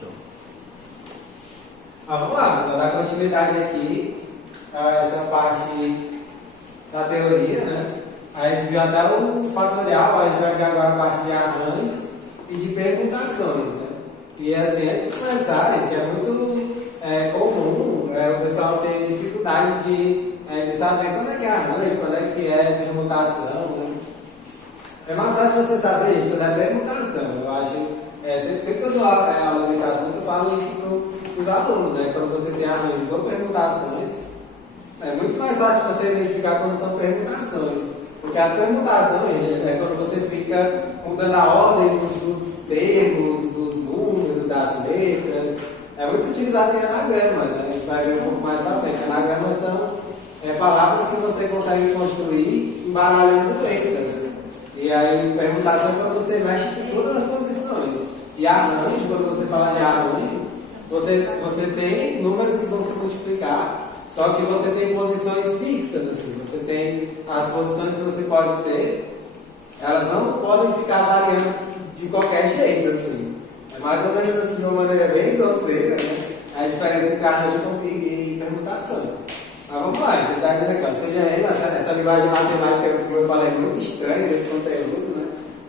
Show. Vamos lá, pessoal, dar continuidade aqui a essa parte da teoria, né? A gente viu até o fatorial, a gente vai ver agora a parte de arranjos e de permutações, né? E assim, antes de começar, gente, é muito comum o pessoal ter dificuldade de saber quando é que é arranjo, quando é que é permutação, né? É mais fácil você saber, gente, quando é permutação. Eu acho, sempre que eu dou aula nesse assunto, eu falo isso para os alunos, né? Quando você tem arranjos ou permutações, é muito mais fácil você identificar quando são permutações. Porque a permutação é quando você fica mudando a ordem dos termos, dos números, das letras. É muito utilizado em anagramas, né? A gente vai ver um pouco mais pra frente. Anagramas são palavras que você consegue construir embaralhando letras. Né? E aí, permutação é quando você mexe com todas as posições. E arranjo, quando você fala de arranjo, você tem números que vão se multiplicar. Só que você tem posições fixas, assim, você tem as posições que você pode ter, elas não podem ficar variando de qualquer jeito, assim. É mais ou menos assim, de uma maneira bem grosseira, né? A diferença entre arranjo e permutações. Mas vamos lá, a gente está dizendo aqui, ó, seja M, essa linguagem matemática, como eu falei, é muito estranha esse conteúdo, né?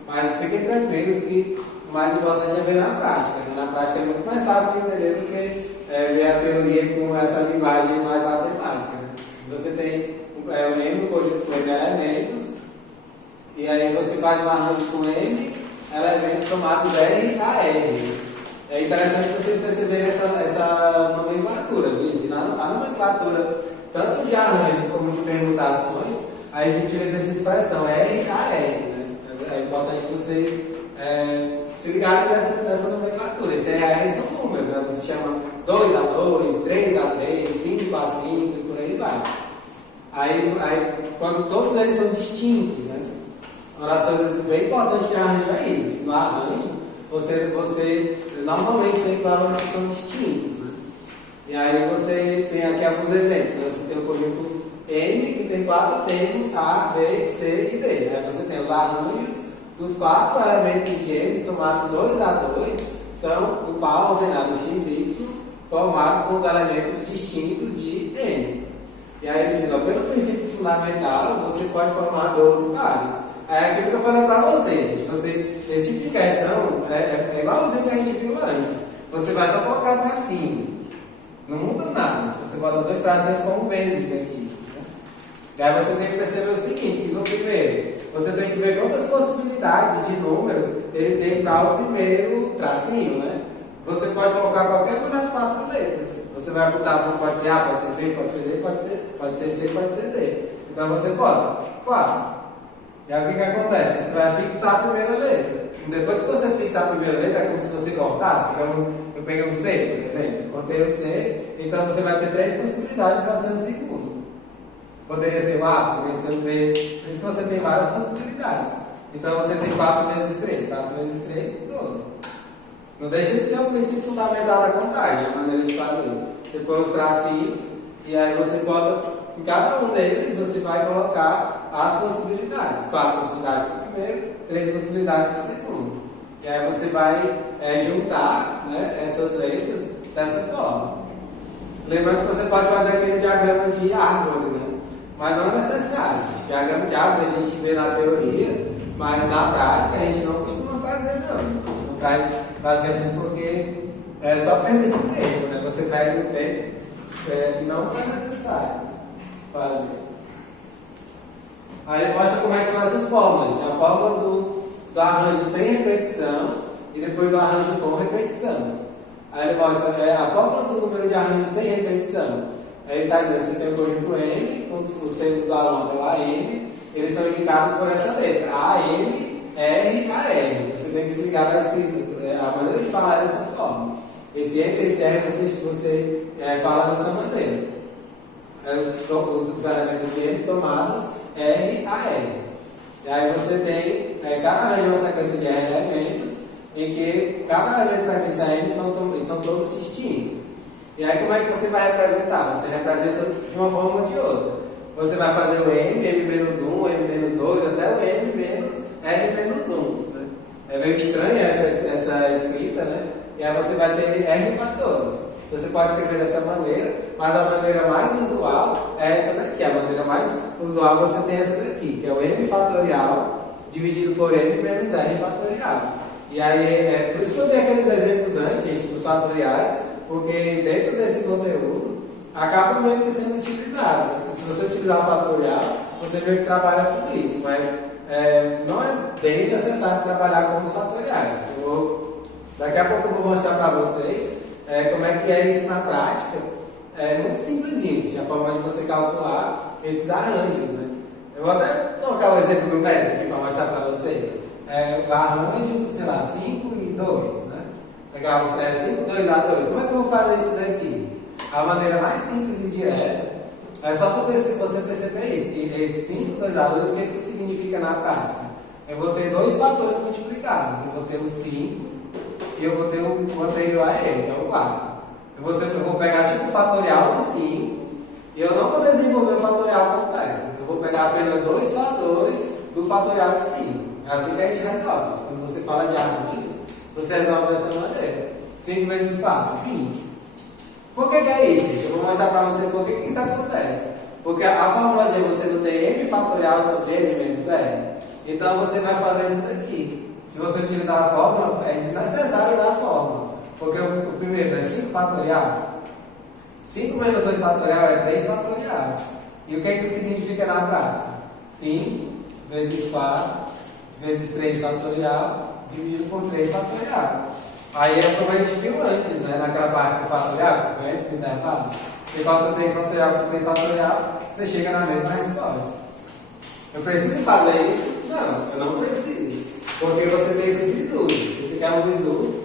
Mas fiquem tranquilos que o mais importante é ver na prática. Na prática é muito mais fácil de entender do que ver a teoria com essa linguagem mais matemática. Né? Você tem o M, o conjunto com M elementos, e aí você faz um arranjo com M elementos tomados R a R. É interessante vocês perceberem essa nomenclatura, gente. Na nomenclatura, tanto de arranjos como de permutações, a gente utiliza essa expressão R a R. Né? É importante vocês se ligarem nessa nomenclatura. Esse R a R são números, né? Você chama 2 a 2, 3 a 3, 5 a 5 e por aí vai. Aí quando todos eles são distintos, né? Uma das coisas bem importantes de arranjo é isso. No arranjo, você normalmente tem valores que são distintos, né? E aí você tem aqui alguns exemplos. Né? Você tem o conjunto M, que tem 4 termos A, B, C e D. Aí você tem os arranjos dos 4 elementos de M tomados 2 a 2, são o par ordenado x, y, formados com os elementos distintos de M. E aí ele diz, pelo princípio fundamental, você pode formar 12 pares. Aí aquilo que eu falei para vocês, esse tipo de questão é igualzinho que a gente viu antes. Você vai só colocar tracinho. Não muda nada. Você bota 2 tracinhos como vezes aqui. Né? E aí você tem que perceber o seguinte, que no primeiro, você tem que ver quantas possibilidades de números ele tem para o primeiro tracinho, né? Você pode colocar qualquer uma das 4 letras. Você vai botar, pode ser A, pode ser B, pode ser D, pode ser C, pode ser D. Então você bota 4. E aí o que acontece? Você vai fixar a primeira letra. Depois que você fixar a primeira letra, é como se você cortasse. Eu peguei um C, por exemplo. Cortei o C, então você vai ter 3 possibilidades para ser o segundo. Poderia ser um A, poderia ser um B. Por isso que você tem várias possibilidades. Então você tem 4 vezes 3. 4 vezes 3, 12. Não deixa de ser um princípio fundamental da contagem, a maneira de fazer. Você põe os tracinhos e aí você bota, em cada um deles você vai colocar as possibilidades. 4 possibilidades para o primeiro, 3 possibilidades para o segundo. E aí você vai juntar, né, essas letras dessa forma. Lembrando que você pode fazer aquele diagrama de árvore, né? Mas não é necessário. Diagrama de árvore a gente vê na teoria, mas na prática a gente não costuma fazer, não. A gente não faz assim porque é só perda de tempo, né? Você perde o tempo que não é necessário fazer. Aí ele mostra como é que são essas fórmulas. A fórmula do arranjo sem repetição e depois do arranjo com repetição. Aí ele mostra a fórmula do número de arranjo sem repetição. Aí ele está dizendo que você tem o conjunto M, os termos do aluno pela M, eles são indicados por essa letra, A, M, R, A, R. Você tem que se ligar na escrita, a maneira de falar dessa forma. Esse M e esse R você fala dessa maneira. Os elementos de M tomados R a R. E aí você tem, cada arranjo é uma sequência de R elementos, em que cada elemento pertence a M são todos distintos. E aí como é que você vai representar? Você representa de uma forma ou de outra. Você vai fazer o M, M-1, M-2, até o M menos R menos 1. Né? É meio estranha essa escrita, né? e aí você vai ter R fatores. Você pode escrever dessa maneira, mas a maneira mais usual é essa daqui. A maneira mais usual você tem essa daqui, que é o M fatorial dividido por M menos R fatorial. E aí, é por isso que eu dei aqueles exemplos antes dos fatoriais, porque dentro desse conteúdo acaba meio que sendo utilizado. Se você utilizar o fatorial, você meio que trabalha com isso, mas não é bem necessário trabalhar com os fatoriais. Daqui a pouco eu vou mostrar para vocês como é que é isso na prática. É muito simplesinho, gente, a forma de você calcular esses arranjos, né? Eu vou até colocar o exemplo do método aqui para mostrar para vocês. O arranjo, sei lá, 5 e 2, né? Pegar 5, 2 a 2. Como é que eu vou fazer isso daqui? A maneira mais simples e direta é só você perceber isso. Que esse 5, 2 a 2, o que isso significa na prática? Eu vou ter dois fatores multiplicados. Eu vou ter o 5 e eu vou ter o anterior a ele, que é o 4. Eu vou pegar tipo o fatorial do 5 e eu não vou desenvolver o fatorial completo. Eu vou pegar apenas dois fatores do fatorial de 5. É assim que a gente resolve. Quando você fala de arranjos, você resolve dessa maneira. 5 vezes 4, 20. Por que é isso, gente? Eu vou mostrar para você por que isso acontece. Porque a fórmulazinha você não tem M fatorial sobre N menos R. Então você vai fazer isso daqui. Se você utilizar a fórmula, é desnecessário usar a fórmula. Porque o primeiro é 5 fatorial. 5 menos 2 fatorial é 3 fatorial. E o que isso significa na prática? 5 vezes 4 vezes 3 fatorial dividido por 3 fatorial. Aí é como a gente viu antes, né? Naquela parte do fatorial, que foi esse intervalo. Você coloca 3 fatorial por 3 fatorial, você chega na mesma resposta. Eu preciso fazer isso? Não, eu não preciso. Porque você tem esse bizu. Esse aqui é um bizu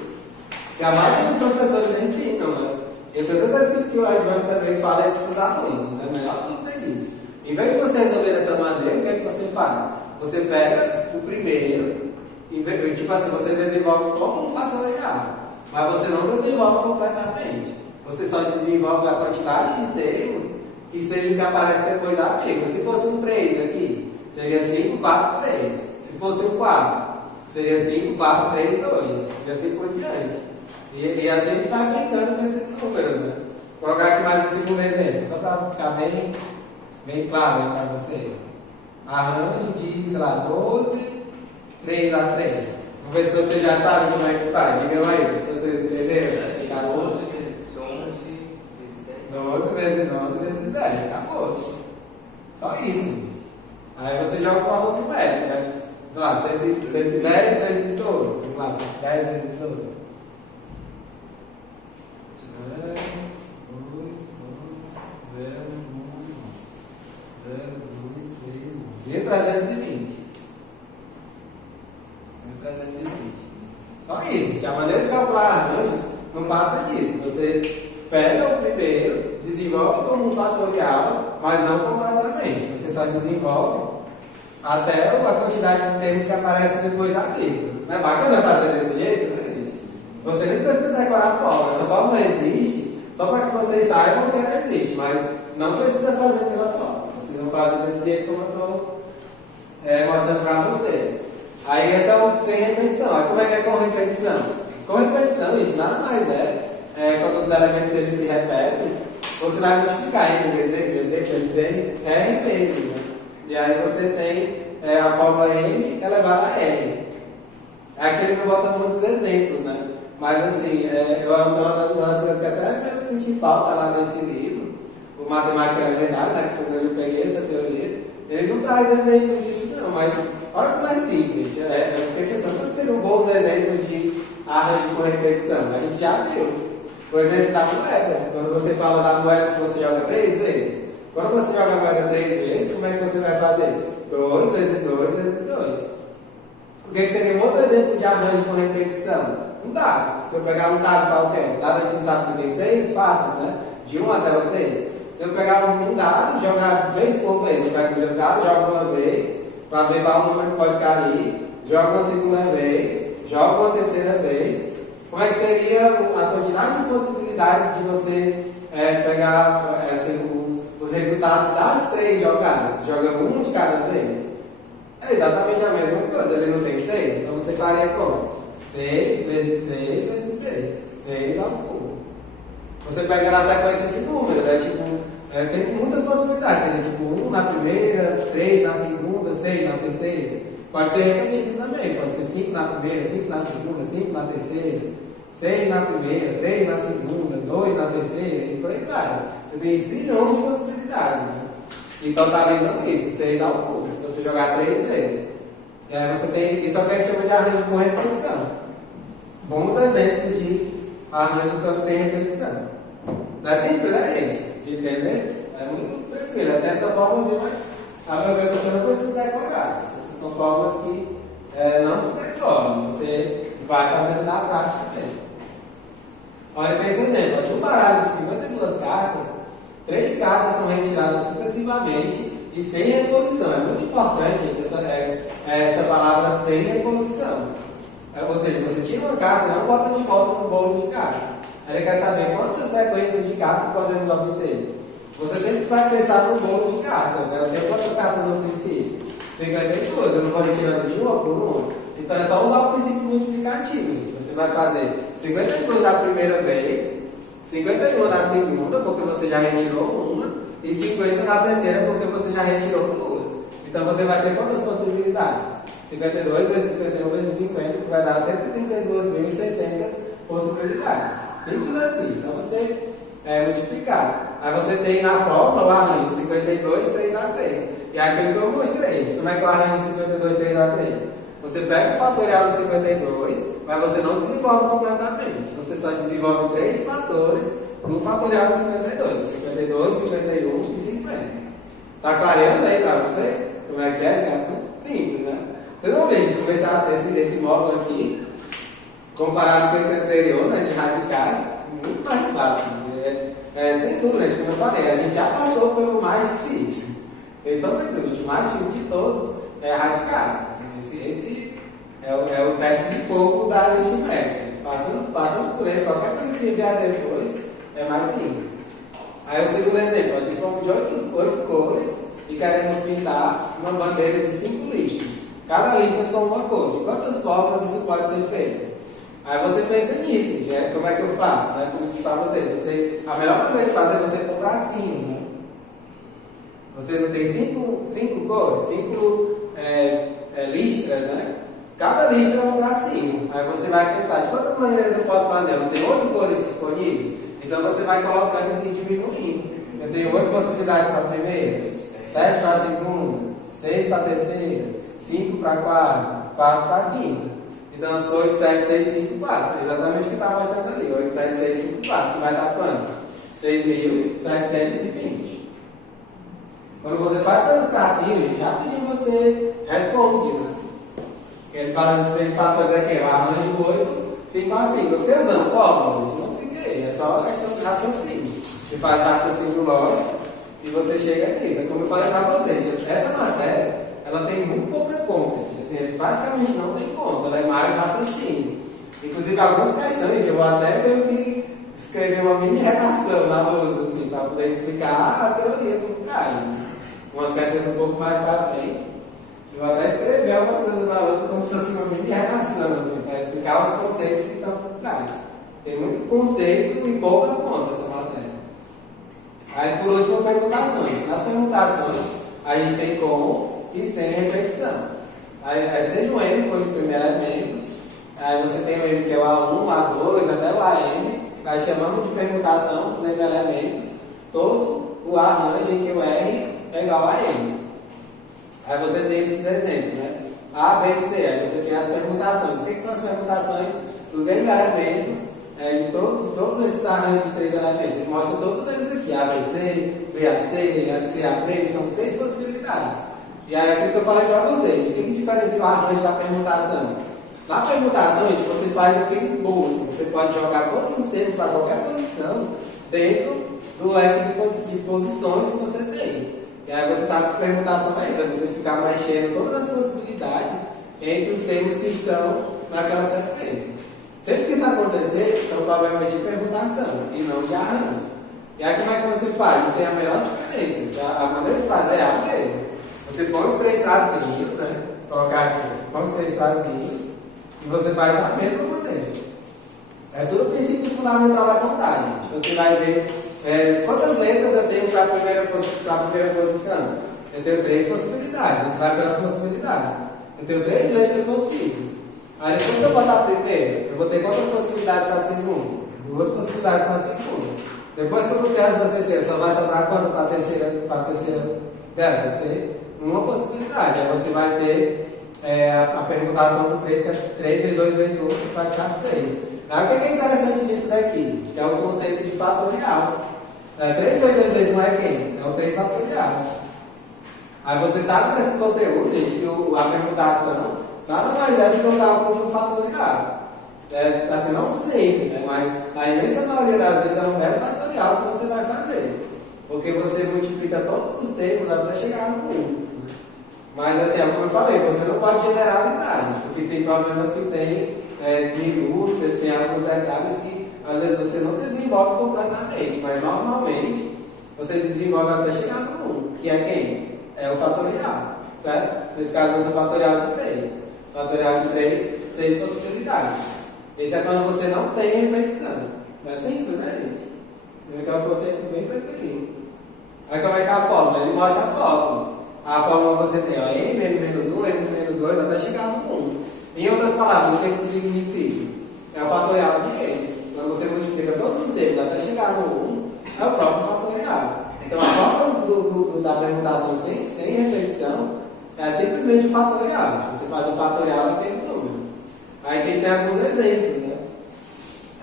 que a maioria dos professores ensinam, né? Eu tenho certeza que o Advan também fala isso para os alunos, não é melhor dúvida disso. Em vez de você resolver dessa maneira, o que é que você faz? Você pega o primeiro e, tipo assim, você desenvolve como um fatorial, mas você não desenvolve completamente. Você só desenvolve a quantidade de termos que seja o que aparece depois da vírgula. Se fosse um 3 aqui, seria 5, 4, 3. Se fosse um 4, seria 5, 4, 3, 2. E assim por diante. E assim a gente vai brincando com esses números, né? Vou colocar aqui mais um segundo exemplo, só para ficar bem claro aí para você. Arranjo de, sei lá, 12, 3 a 3. Vamos ver se você já sabe como é que faz. Digam aí, se você entendeu. 12 vezes 11 vezes 10. 12 vezes 11 vezes 10. Acabou. Só isso, gente. Aí você joga o valor numérico, né? Sei lá, 110 vezes 12. Vamos lá, 110 vezes 12. 0, 2, 0, 1, 0, 2, 3, 1. 1320. 1320. Só isso, gente. A maneira de calcular arranjos não passa disso. Você pega o primeiro, desenvolve como um fatorial, mas não completamente. Você só desenvolve até a quantidade de termos que aparece depois da vírgula. Não é bacana fazer desse jeito, né, gente? Você nem precisa decorar a fórmula. Essa fórmula existe só para que vocês saibam que ela existe, mas não precisa fazer pela fórmula. Vocês vão fazer desse jeito como eu estou mostrando para vocês. Aí esse é o sem repetição. Aí como é que é com repetição? Com repetição, gente, nada mais quando os elementos eles se repetem, você vai multiplicar M vezes N, R vezes, né? E aí você tem a fórmula M elevada a R. Aqui ele não bota muitos exemplos, né? Mas assim, uma das coisas que até eu senti falta lá nesse livro, o Matemática Elementar, né, que foi onde eu peguei essa teoria, ele não traz exemplos disso não, mas olha como é simples. Porque quanto seriam bons exemplos de arranjo com repetição? A gente já viu. Por exemplo, da moeda. Quando você fala da moeda que você joga 3 vezes, quando você joga a moeda 3 vezes, como é que você vai fazer? 2 vezes 2 vezes 2. O que seria um outro exemplo de arranjo com repetição? Um dado. Se eu pegar um dado qualquer, o dado a gente não sabe que tem 6 faces, né? De 1 até o 6. Se eu pegar um dado e jogar vez por vez, eu pego o dado, jogo uma vez, para ver qual número que pode cair, jogo uma segunda vez, jogo uma terceira vez. Como é que seria a quantidade de possibilidades de você pegar os resultados das 3 jogadas? Você joga um de cada vez? É exatamente a mesma coisa. Ele não tem 6, então você faria como? 6 vezes 6 vezes 6. Você pega na sequência de número, né? Tipo, tem muitas possibilidades. Seria tipo 1 na primeira, 3 na segunda, 6 na terceira. Pode ser repetido também. Pode ser 5 na primeira, 5 na segunda, 5 na terceira, 6 na primeira, 3 na segunda, 2 na terceira, e por aí vai. Você tem zilhões de possibilidades, né? E totalizam isso, 6 ao cubo, se você jogar 3 vezes. E aí você tem, isso é o que a gente chama de arranjo por repetição. Bons exemplos de arranjo quando tem repetição. Não é simples, né, gente? De entender? É muito tranquilo, até essa fórmulazinha, mas a meu ver você não precisa decorar. Essas são fórmulas que não se decoram, você vai fazendo na prática mesmo. Olha, tem esse exemplo. De um baralho de 52 cartas, 3 cartas são retiradas sucessivamente e sem reposição. É muito importante, gente, essa palavra sem reposição. Ou seja, você tira uma carta e não bota de volta no bolo de carta. Ele quer saber quantas sequências de cartas podemos obter. Você sempre vai pensar no bolo de cartas, né? Eu tenho quantas cartas no princípio? 52, eu não vou retirando de uma por uma. Então é só usar o princípio multiplicativo. Você vai fazer 52 na primeira vez, 51 na segunda, porque você já retirou uma, e 50 na terceira, porque você já retirou duas. Então você vai ter quantas possibilidades? 52 vezes 51 vezes 50, que vai dar 132.600 possibilidades. Simples assim, só você multiplicar. Aí você tem na fórmula o arranjo 52, 3A3. E é aquilo que eu mostrei. Como é que eu arranjo 52, 3A3? Você pega o fatorial do 52, mas você não desenvolve completamente. Você só desenvolve 3 fatores do fatorial do 52. 52, 51 e 50. Tá clareando aí para vocês? Como é que é esse assunto? Simples, né? Vocês vão ver, de começar esse módulo aqui, comparado com esse anterior, né, de radicais, muito mais fácil. Sem dúvida, como eu falei, a gente já passou pelo mais difícil. Vocês são muito difíceis. O mais difícil de todos é radicais. Esse é o teste de fogo da aritmética. Passando por ele, qualquer coisa que vier depois é mais simples. Aí o segundo exemplo, nós dispomos de 8 cores e queremos pintar uma bandeira de 5 listas. Cada lista com uma cor. De quantas formas isso pode ser feito? Aí você pensa nisso, gente, como é que eu faço? Né? Como eu disse para você, a melhor maneira de fazer é você pôr tracinhos, né? Você não tem 5 cores, 5 listras, né? Cada listra é um tracinho. Aí você vai pensar, de quantas maneiras eu posso fazer? Eu não tenho 8 cores disponíveis? Então você vai colocando e diminuindo. Eu tenho 8 possibilidades para a primeira, 7 para a segunda, 6 para a terceira, 5 para a quarta, 4 para a quinta. Então eu sou 8, 7, 6, 5, 4. Exatamente o que está mostrando ali. 8, 7, 6, 5, 4. Que vai dar quanto? 6.720. Quando você faz pelos tracinhos, gente, rapidinho você responde, né? Ele fala sempre fala, por exemplo, arranjo 8, 5 a 5. Eu fiquei usando fórmula, gente? Não fiquei. É só questão de raciocínio. Você faz raciocínio lógico e você chega nisso. É como eu falei para vocês, essa matéria, ela tem muito pouca conta. Assim, praticamente não tem conta, ela é mais raciocínio. Inclusive, algumas questões, eu vou até meio que escrever uma mini redação na lousa, assim, para poder explicar a teoria por trás. Né? Umas questões um pouco mais para frente. Eu vou até escrever algumas coisas na lousa como se fosse uma mini redação, assim, para explicar os conceitos que estão por trás. Tem muito conceito e pouca conta essa matéria. Aí, por último, permutações. Nas permutações, a gente tem com e sem repetição. Aí, sem o M como primeiro elementos, aí você tem o M que é o A1, A2, até o AM, nós chamamos de permutação dos M elementos, todo o arranjo em que o R é igual a M. Aí você tem esses exemplos, né? A, B e C, aí você tem as permutações. O que são as permutações dos M elementos, de todos esses arranjos de 3 elementos? Ele mostra todos eles aqui, A, B, C, B, A, C, C, A, B, são 6 possibilidades. E aí, aquilo que eu falei para vocês, o que diferencia o arranjo da permutação? Na permutação, gente, você faz aquele bolso, você pode jogar todos os termos para qualquer posição dentro do leque de posições que você tem. E aí você sabe que permutação é isso, é você ficar mexendo todas as possibilidades entre os termos que estão naquela sequência. Sempre que isso acontecer, são problemas de permutação e não de arranjo. E aí como é que você faz? Não tem a menor diferença. A maneira de fazer é a mesma. Você põe os 3 tracinhos, né? Vou colocar aqui. Põe os 3 tracinhos e você vai da mesma maneira. É tudo princípio fundamental da contagem. Você vai ver quantas letras eu tenho para a primeira posição. Eu tenho 3 possibilidades. Você vai pelas possibilidades. Eu tenho 3 letras possíveis. Aí depois que eu botar a primeira, eu vou ter quantas possibilidades para a segunda? 2 possibilidades para a segunda. Depois que eu botei as 2 terceiras, só vai sobrar quanto para a terceira dela? Vai ser uma possibilidade. Aí você vai ter a permutação do 3, que é 3 vezes 2 vezes 1, que vai ficar 6. Aí o que é interessante nisso daqui? Que é o conceito de fatorial. 3 vezes 2 vezes 1 é quem? É o 3 fatorial. Aí você sabe desse conteúdo, gente, que a permutação nada mais é do que o cálculo de um fatorial. Assim, não sempre, né? Mas a imensa maioria das vezes é um mero fatorial que você vai fazer. Porque você multiplica todos os termos até chegar no 1. Né? Mas assim, como eu falei, você não pode generalizar, gente, porque tem problemas que tem minúcias, tem alguns detalhes que às vezes você não desenvolve completamente, mas normalmente você desenvolve até chegar no 1, que é quem? É o fatorial, certo? Nesse caso, esse é o fatorial de 3. Fatorial de 3, 6 possibilidades. Esse é quando você não tem repetição. Não é simples, né, gente? Você vê que é um conceito bem tranquilinho. Aí como é que é a fórmula? Ele mostra a fórmula. A fórmula você tem m, n-1, n-2, até chegar no 1. Em outras palavras, o que isso significa? É o fatorial de n. Quando você multiplica todos os termos até chegar no 1, é o próprio fatorial. Então a fórmula da permutação sem repetição é simplesmente o fatorial. Você faz o fatorial daquele número. Aí quem tem alguns exemplos, né?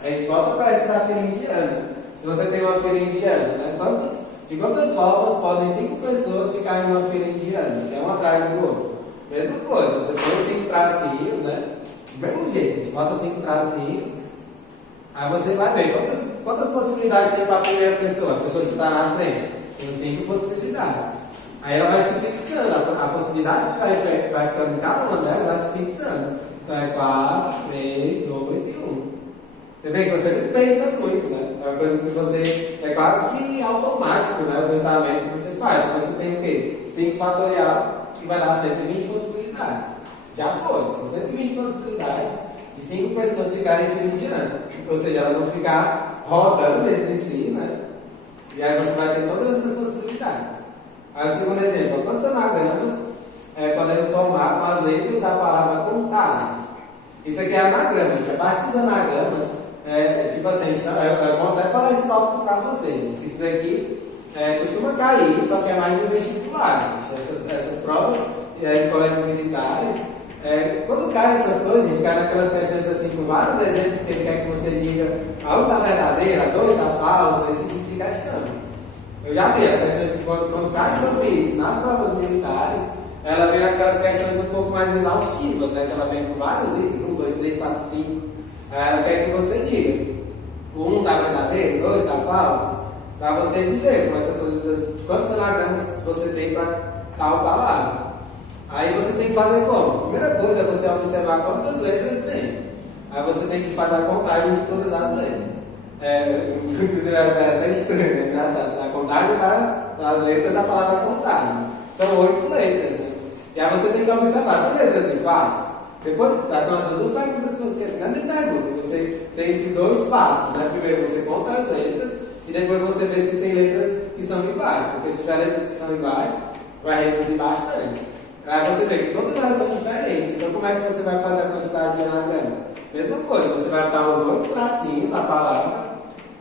A gente volta para esse da fila indiana. Se você tem uma fila indiana, né? De quantas formas podem 5 pessoas ficar em uma fila indiana? Que é um atrás do outro. Mesma coisa, você põe 5 tracinhos, né? Do mesmo jeito, a gente bota 5 tracinhos. Aí você vai ver quantas possibilidades tem para a primeira pessoa, a pessoa que está na frente. Tem 5 possibilidades. Aí ela vai se fixando, a possibilidade que vai ficando em cada uma delas vai se fixando. Então é 4, 3, 2 e 1. Você vê que você nem pensa muito, né? É uma coisa que você. É quase que automático, né? O pensamento que você faz. Então você tem o quê? 5 fatorial, que vai dar 120 possibilidades. Já foi, são 120 possibilidades de 5 pessoas ficarem em fila indiana. Ou seja, elas vão ficar rodando entre si, né? E aí você vai ter todas essas possibilidades. Aí o segundo exemplo, quantos anagramas podemos formar com as letras da palavra contagem? Isso aqui é anagrama, gente. A parte dos anagramas, tipo assim, eu vou até falar esse tópico para vocês. Isso daqui costuma cair, só que é mais em vestibular, gente. Essas provas em colégios militares, quando cai essas coisas, gente, cai naquelas questões assim, com vários exemplos que ele quer que você diga a 1 está verdadeira, a 2 está falsa, esse tipo de questão. Eu já vi as questões que quando cai sobre isso nas provas militares, ela vem naquelas questões um pouco mais exaustivas, né? Que ela vem com vários itens, 1, 2, 3, 4, 5. Ela quer que você diga o 1 está verdadeiro, o 2 está falso, para você dizer com essa coisa de quantos anagramas você tem para tal palavra. Aí você tem que fazer como? A primeira coisa é você observar quantas letras tem. Aí você tem que fazer a contagem de todas as letras. Inclusive é até estranho, né? Engraçado. A contagem das letras da palavra contagem. São 8 letras, né? E aí você tem que observar que letras iguais. Depois, são essas 2 perguntas que você quer. Não é nem pergunta, você tem esses 2 passos, né? Primeiro você conta as letras e depois você vê se tem letras que são iguais. Porque se tiver letras que são iguais, vai reduzir bastante. Aí você vê que todas elas são diferentes. Então como é que você vai fazer a quantidade de anagramas? Mesma coisa, você vai botar os 8 tracinhos da palavra.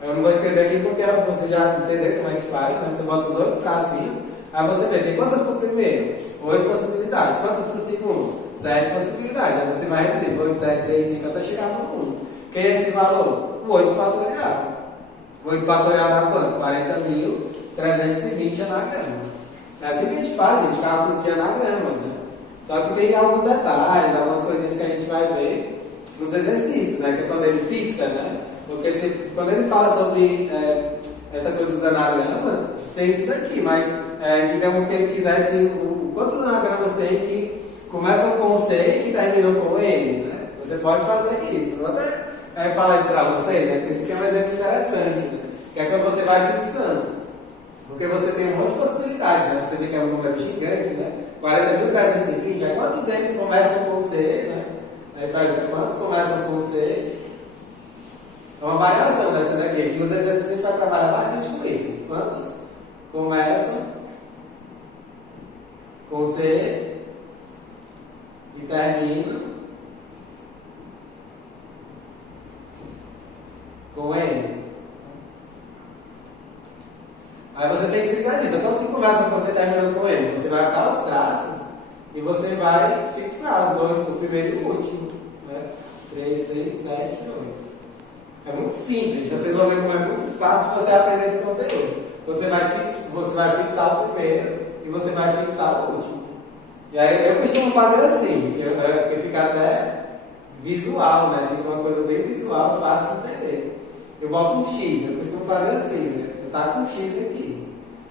Eu não vou escrever aqui porque é para você já entender como é que faz, né? Você bota os 8 tracinhos, aí você vê, tem quantas por primeiro? 8 possibilidades. Quantas por segundo? 7 possibilidades. Aí você vai reduzir 8, 7, 6, 5 até chegar no 1. Quem é esse valor? O 8 fatorial. O 8 fatorial dá quanto? 40.320 anagramas. É assim que a gente faz, gente, cálculos de anagramas, né? Só que tem alguns detalhes, algumas coisinhas que a gente vai ver nos exercícios, né? Que é quando ele fixa, né? Porque quando ele fala sobre essa coisa dos anagramas, sei isso daqui, mas digamos que ele quisesse quantos anagramas tem que começam com C e que terminam com N, né? Você pode fazer isso. Vou até falar isso para vocês, né? Porque esse aqui é um exemplo interessante, né? Que é quando você vai fixando. Porque você tem um monte de possibilidades, né? Você vê que é um número gigante, né? 40.320, aí quantos deles começam com C, né? Aí quantos começam com C? É uma variação, essa daqui? Nos exercícios a gente vai trabalhar bastante com isso. Quantos começam com C e terminam com N? Aí você tem que se ligar nisso. Quando você começa com você terminando com N, você vai dar os traços e você vai fixar os dois, o primeiro e o último. Né? 3, 6, 7, 8. É muito simples. Vocês vão ver como é muito fácil você aprender esse conteúdo. Você vai fixar o primeiro e você vai fixar o último. E aí eu costumo fazer assim, que fica até visual, né? Fica uma coisa bem visual, fácil de entender. Eu boto um X, eu costumo fazer assim, né? Eu tá com um X aqui.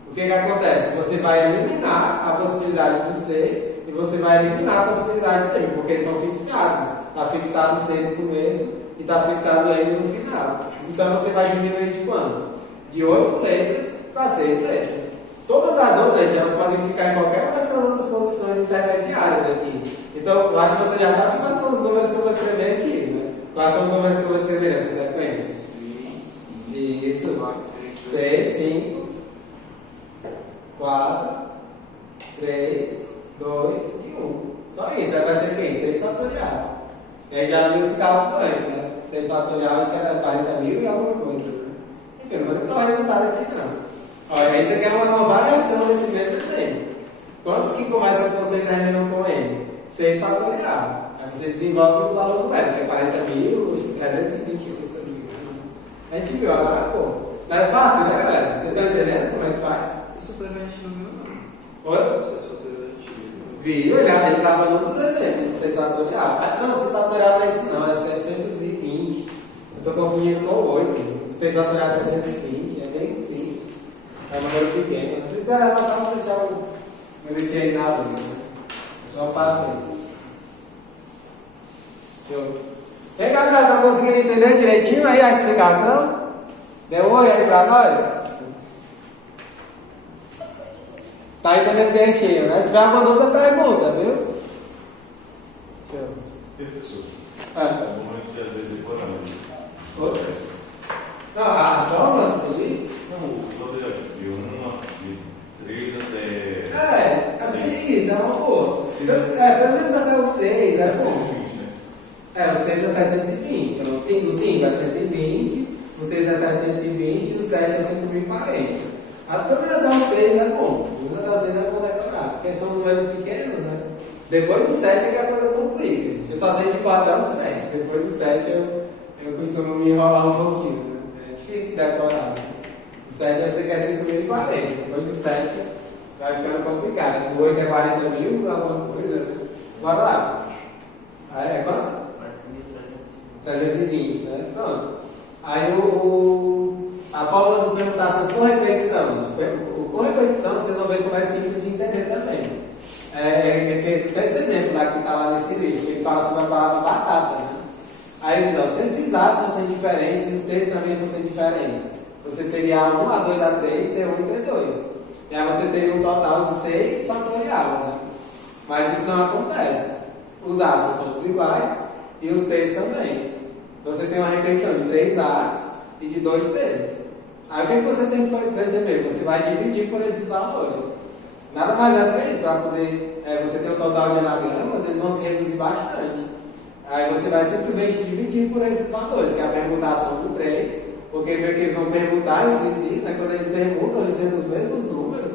O que acontece? Você vai eliminar a possibilidade do C e você vai eliminar a possibilidade do M, porque eles estão fixados. Está fixado o C no começo e está fixado o M no final. Então você vai diminuir de quanto? De 8 letras para 6 letras. Todas as outras, elas podem ficar em qualquer uma dessas outras posições intermediárias aqui. Então, eu acho que você já sabe quais são os números que eu vou escrever aqui, né? Quais são os números que eu vou escrever nessa sequência? Isso. 6, 5, 4, 3, 2 e 1. Só isso. Aí vai ser quem? 6 fatorial. E aí já viu esse cálculo antes, né? 6 fatorial acho que era 40 mil e alguma coisa, né? Enfim, não vou ter que dar o resultado aqui não. Olha, aí você quer uma variação desse mesmo exemplo. Quantos que começam com C e terminam com M? 6 fatorial. Aí você desenvolve o valor numérico, que é 40 mil, 320, a gente viu agora há pouco. Não é fácil, né, galera? Vocês estão entendendo como é que faz? Isso foi a gente não viu, não. Oi? Viu? Ele estava num dos exemplos, 6 fatorial. Não, 6 fatorial não é isso não, é 720. Eu estou confundindo com o 8. 6 fatorial é 720, é bem simples. É um número pequeno. Se quiser anotar, vamos deixar o minutinho aí na luz. Né? Vamos para frente. Show. E aí, Gabriel, tá conseguindo entender direitinho aí a explicação? Deu um oi aí para nós? Tá entendendo direitinho, né? Se tiver alguma dúvida, pergunta, viu? Show. Professor, É. momento de às vezes decorando. Outras? Não, as fórmulas, tudo isso? Não, quando eu de 1 de 3 até. Assim, isso é uma boa. Pelo menos até o 6, é bom. 720, né? O 6 é 720, o 5 é 120, o 6 é 720 e o 7 é 5040. Pelo menos até o 6 é bom. Pelo menos até o 6 é bom decorar, porque são números pequenos, né? Depois do 7 é que a coisa complica. Eu só sei de 4 até o 7. Depois do 7 eu costumo me enrolar um pouquinho, né? É difícil de decorar. Né? O 7 você quer 5040. Depois do 7 vai ficando complicado. O 8 é 40 mil, alguma coisa. Bora lá. É quanto? 320, né? Pronto. Aí a fórmula do permutações com repetição. Com repetição, vocês vão ver como é simples de entender também. Tem esse exemplo lá que está lá nesse livro, que ele fala sobre a palavra batata, né? Aí ele diz, ó, se esses A's fossem diferentes e os T's também fossem diferentes, você teria A1, A2, A3, T1 e T2. E aí você teria um total de 6 fatorial, né? Mas isso não acontece. Os A's são todos iguais e os T's também. Você tem uma repetição de 3 A's e de 2 T's. Aí o que você tem que perceber? Você vai dividir por esses valores. Nada mais é do que isso, para poder você ter um total de anagramas, eles vão se reduzir bastante. Aí você vai simplesmente dividir por esses valores, que é a permutação do 3, porque meio que eles vão permutar entre si, né? Quando eles permutam, eles sendo os mesmos números,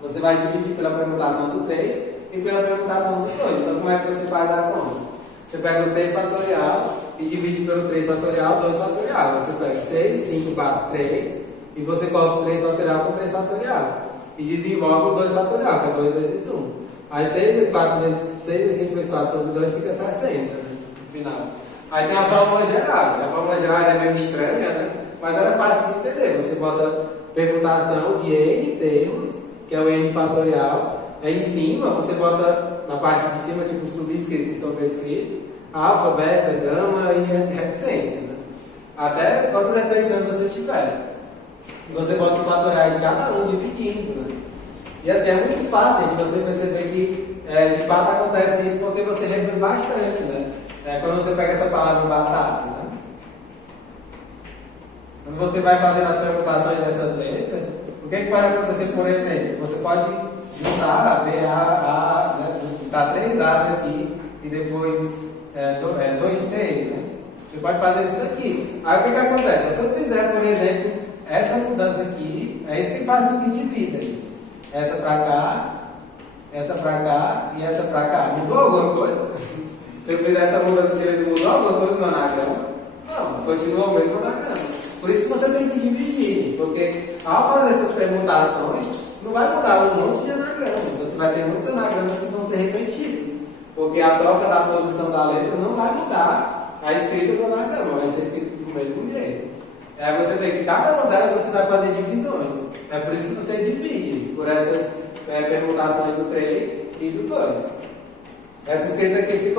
você vai dividir pela permutação do 3 e pela permutação do 2. Então como é que você faz a conta? Você pega o 6 fatorial e divide pelo 3 fatorial, 2 fatorial. Você pega 6, 5, 4, 3 e você coloca o 3 fatorial com 3 fatorial. E desenvolve o 2 fatorial, que é 2 vezes 1. Aí 6 vezes 4 vezes 6 vezes 5 vezes 4 sobre 2 fica 60, né? No final. Aí tem a fórmula geral. A fórmula geral é meio estranha, né? Mas ela é fácil de entender. Você bota permutação de N termos, que é o N fatorial. Aí em cima, você bota na parte de cima, tipo subscrito e sobrescrito, alfa, beta, gama e reticência, né? Até quantas repetições você tiver. E você bota os fatoriais de cada um, dividindo, né? E assim, é muito fácil de você perceber que de fato acontece isso porque você reduz bastante, né? Quando você pega essa palavra batata, né? Quando você vai fazendo as permutações dessas letras, o que pode acontecer, por exemplo? Você pode juntar B, A, né? Juntar 3 A's aqui e depois 2 T's, né? Você pode fazer isso daqui. Aí o que acontece? Se eu fizer, por exemplo, essa mudança aqui, é isso que faz com que divida. Essa para cá, essa para cá e essa para cá. Mudou alguma coisa? Se eu fizer essa mudança de direita, mudou alguma coisa no anagrama? Não, continua o mesmo anagrama. Por isso que você tem que dividir, porque ao fazer essas permutações, não vai mudar um monte de anagramas. Você vai ter muitos anagramas que vão ser repetidos, porque a troca da posição da letra não vai mudar a escrita do anagrama, vai ser escrito do mesmo jeito. Aí você vê que cada uma delas você vai fazer divisões. É por isso que você divide por essas permutações do 3 e do 2. Essa escrita aqui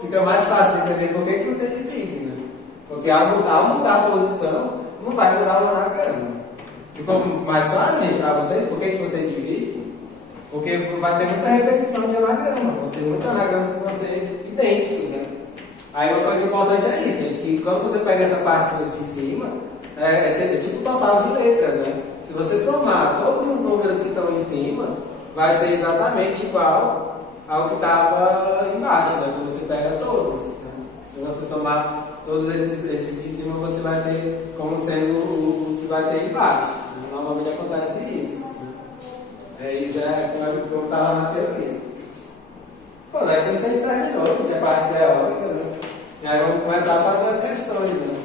fica mais fácil de entender por que você divide, né? Porque ao mudar a posição, não vai mudar o anagrama. Ficou mais claro, gente, para vocês? Por que você divide? Porque vai ter muita repetição de anagrama. Vão ter muitos anagramas que vão ser idênticos, né? Aí uma coisa importante é isso, gente, que quando você pega essa parte de cima, é tipo o total de letras, né? Se você somar todos os números que estão em cima, vai ser exatamente igual ao que estava embaixo, né? Quando você pega todos. Né? Se você somar todos esses de cima, você vai ter como sendo o que vai ter embaixo. Né? Normalmente acontece isso. Né? Isso é o que eu estava na teoria. Bom, né? Então isso a gente terminou, a gente é parte teórica, né? E aí vamos começar a fazer as questões, né?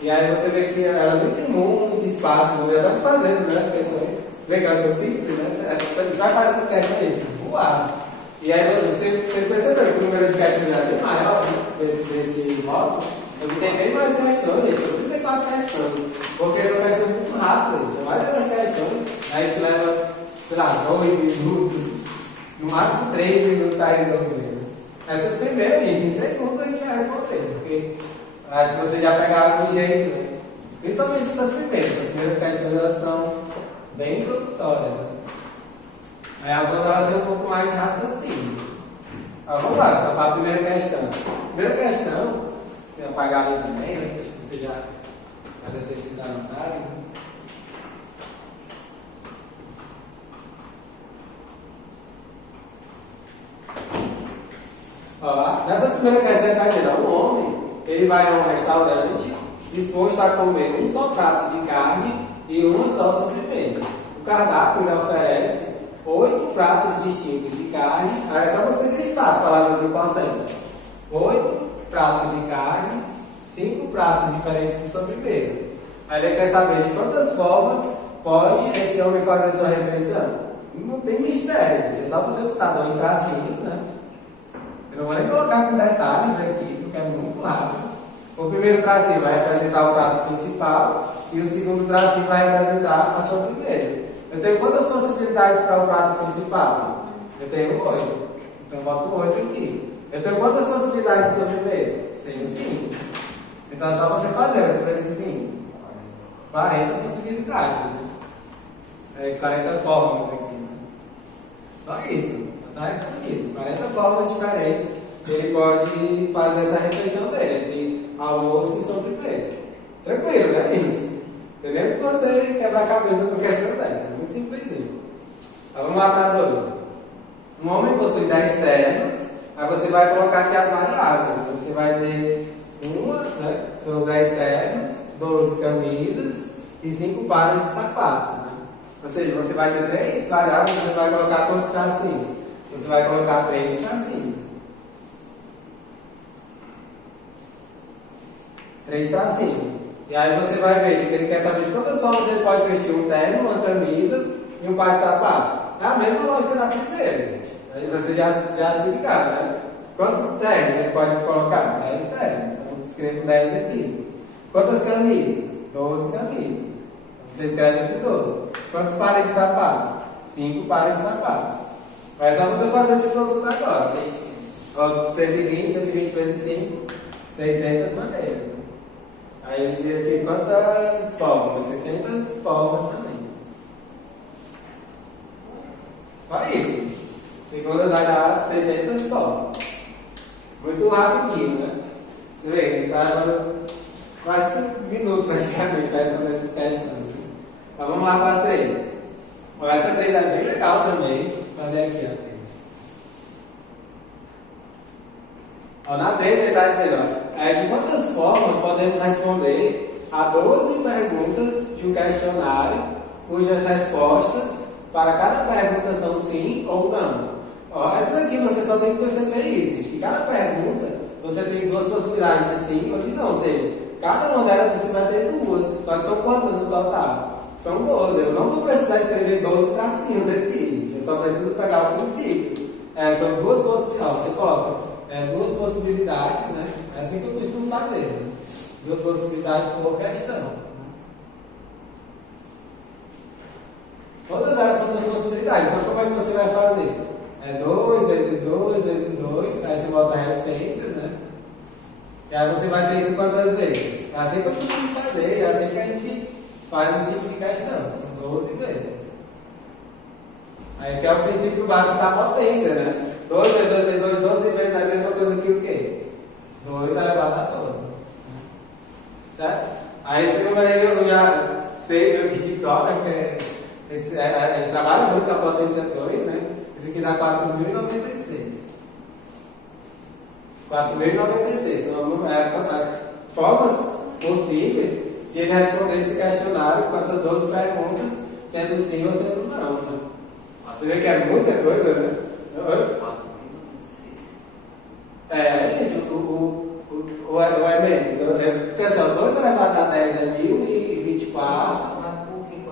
E aí você vê que elas não tem muito espaço, né? Já vai fazendo, né? As questões. Vê que elas são simples, né? Você vai fazer essas questões voar. E aí você percebeu que o número de questões era bem maior, né? Desse módulo. Eu tenho bem mais questões, gente. São 34 questões. Porque são questões muito rápidas, gente. A maioria das questões, aí a gente leva, sei lá, 2 minutos, no máximo 3 minutos para resolver. Essas primeiras, gente, em segundos a gente vai responder, porque acho que vocês já pegaram do jeito, né? Principalmente essas primeiras questões elas são bem introdutórias, né? Aí algumas elas têm um pouco mais de raciocínio. Vamos lá, essa foi a primeira questão. Primeira questão, você apagar ali também, né? Acho que você já deve ter sido anotado, né? Nessa primeira questão está dizendo, um homem, ele vai a um restaurante disposto a comer um só prato de carne e uma só sobremesa. O cardápio lhe oferece 8 pratos distintos de carne. Aí é só você grifar as palavras importantes. 8 pratos de carne, 5 pratos diferentes de sobremesa. Aí ele quer saber de quantas formas pode esse homem fazer sua refeição. Não tem mistério, gente. É só você botar 2 tracinhos, né? Eu não vou nem colocar com detalhes aqui, porque é muito rápido. O primeiro tracinho vai representar o prato principal e o segundo tracinho vai representar a sobremesa. Eu tenho quantas possibilidades para o prato principal? Eu tenho 8. Então eu boto 8 aqui. Eu tenho quantas possibilidades de sobremesa? Tenho 5. Então é só você fazer 8 vezes 5. 40 possibilidades. Né? 40 formas aqui. Né? Só isso. Está respondido. 40 formas diferentes que ele pode fazer essa refeição dele, entre almoço e sobremesa. Tranquilo, né, gente? Entendeu que você quebrar a cabeça com questão dessa. É muito simplesinho. Então, vamos lá para 2. Um homem possui 10 ternos, aí você vai colocar aqui as variáveis. Então, você vai ter uma, né? São os 10 ternos, 12 camisas e 5 pares de sapatos. Né? Ou seja, você vai ter 3 variáveis, você vai colocar quantos tracinhos? Você vai colocar 3 tracinhos. 3 tracinhos. E aí você vai ver que ele quer saber de quantas formas ele pode vestir um terno, uma camisa e um par de sapatos. É a mesma lógica da primeira, gente. Aí você já se ligaram, né? Quantos ternos ele pode colocar? 10 ternos. Então escrevo 10 aqui. Quantas camisas? 12 camisas. Você escreve esse 12. Quantos pares de sapatos? 5 pares de sapatos. Mas é só você fazer esse produto agora. 600. 120 vezes 5, 600 maneiras. Aí ele dizia aqui quantas formas? 600 formas também. Só isso. Segunda vai dar 600 formas. Muito rapidinho, né? Você vê que a gente está agora quase 5 minutos praticamente para responder essas questões. Então vamos lá para a 3. Essa 3 é bem legal também. Vou fazer aqui a 3. Na 3 ele está dizendo, de quantas formas podemos responder a 12 perguntas de um questionário cujas respostas para cada pergunta são sim ou não. Essa daqui você só tem que perceber isso, que cada pergunta você tem 2 possibilidades de sim ou de não, ou seja, cada uma delas você vai ter 2, só que são quantas no total? São 12, eu não vou precisar escrever 12 tracinhos aqui, eu só preciso pegar o princípio. São 2 possibilidades, você coloca 2 possibilidades, né? É assim que eu costumo fazer, né? 2 possibilidades por questão. Todas elas são 2 possibilidades, mas como é que você vai fazer? 2 vezes 2 vezes 2, aí você bota a reticência, né? E aí você vai ter isso quantas vezes? É assim que eu costumo fazer, é assim que a gente faz esse tipo de questão, são 12 vezes. Aí que é o princípio básico da potência, né? 2 vezes 2 vezes 2, 12 vezes é a mesma coisa que o quê? 2 elevado a 12. Certo? Aí esse número aí eu já sei meio que de cor, porque a gente trabalha muito com a potência 2, né? Esse aqui dá 4.096. 4.096. São as formas possíveis de ele responder esse questionário com essas 12 perguntas, sendo sim ou sendo não. Né? Você vê que é muita coisa, né? 4.096. Gente, o Enem, fica assim, 2 elevado a 10 é 1.024. Mas por que 4.096?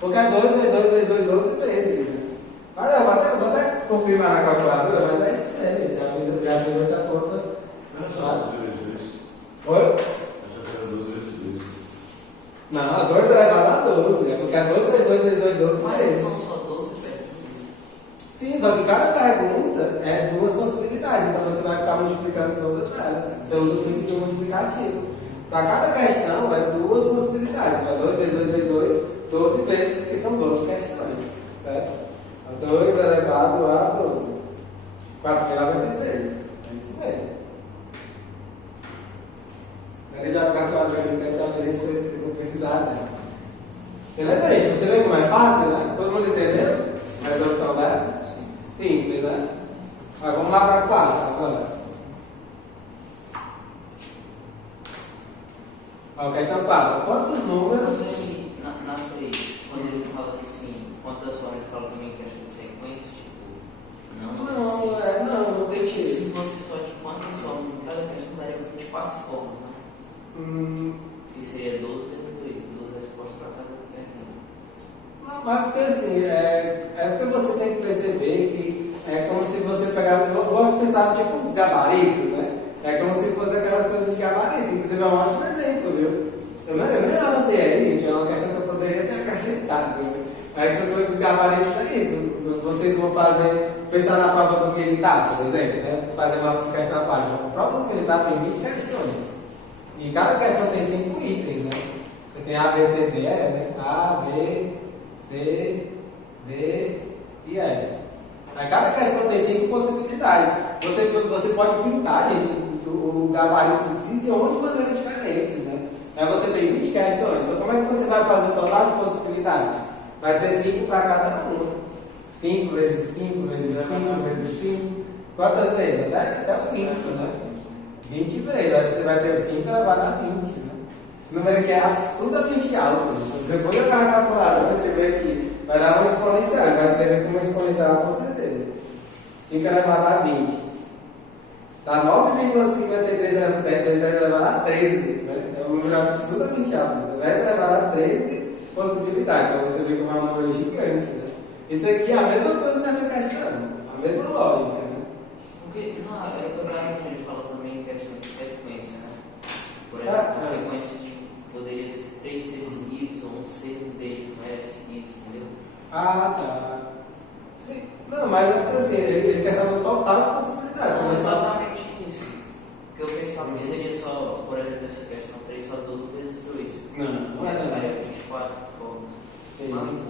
Porque é 2 vezes 2 vezes 2, 12 vezes. Né? Mas eu vou até confirmar na calculadora, mas é isso mesmo, já fiz essa conta. Oi? Eu já quero 12 vezes 2. Não, 2 elevado a 12, porque é 2 vezes 2 vezes 2, 12 Mas vezes. são só 12 perguntas. Sim, só que cada pergunta é 2 possibilidades, então você vai ficar multiplicando todas elas. Você usa o princípio multiplicativo. Para cada questão é 2 possibilidades, então 2 vezes 2 vezes 2, 12 vezes, que são 12 questões, certo? 2 elevado a 12. 4.096. É isso mesmo. Ele já calculou para mim, então a gente não precisar dela. Beleza, gente? Você vê como é fácil, né? Todo mundo entendeu? A resolução dessa? Simples, né? Mas vamos lá para a 4 agora. Questão 4. Quantos números? Mas aí, na 3, quando ele fala assim, quantas formas ele fala também que acha de sequência, tipo, não. Porque tipo, se fosse só de quantas formas, cada questão daria 24 formas, né? Que seria 12 vezes 2, 2 respostas para cada pergunta. Não, mas porque assim, porque você tem que perceber que é como se você pegasse, eu gosto de pensar tipo uns gabaritos, né? É como se fosse aquelas coisas de gabarito, inclusive é um ótimo exemplo, viu? Eu nem anotei aí, gente, é uma questão que eu poderia ter acrescentado. Né? Essa coisa dos gabaritos é isso. Vocês vão pensar na prova do militar, por exemplo, né? Fazer uma questão à parte. A prova do militar tem 20 questões. E cada questão tem 5 itens, né? Você tem A, B, C, D, E, né? A, B, C, D e E. Aí cada questão tem 5 possibilidades. Você pode pintar, gente, o gabarito de 11 maneiras diferentes, né? Aí você tem 20 questões. Então como é que você vai fazer o total de possibilidades? Vai ser 5 para cada uma. 5 vezes 5 vezes 5 vezes 5. Quantas vezes? Até o 20, né? 20 vezes. Aí você vai ter 5 elevado a 20, né? Esse número aqui é absurdamente alto. Se você for jogar na calculadora, você vê aqui, vai dar uma exponencial. Ele vai escrever como uma exponencial com certeza. 5 elevado a 20. Dá 9,53 elevado a 10 vezes 10 elevado a 13. Né? É um número absurdamente alto. 10 elevado a 13 possibilidades. Então você vê como é um número gigante. Né? Isso aqui é a mesma coisa nessa questão. A mesma lógica. Né? Porque, não, é verdade que ele fala também em questão de sequência, né? Por exemplo, a sequência de poderia ser 3 ser seguidos ou um ser dele não era seguidos, entendeu? Ah, tá. Sim. Não, mas é porque assim, ele quer saber o total de possibilidades. Não, exatamente isso. Porque eu pensava que seria só, por exemplo, nessa questão 3 só 12 vezes 2. Não é não. Daria 24 formas. Sim. Não entendi.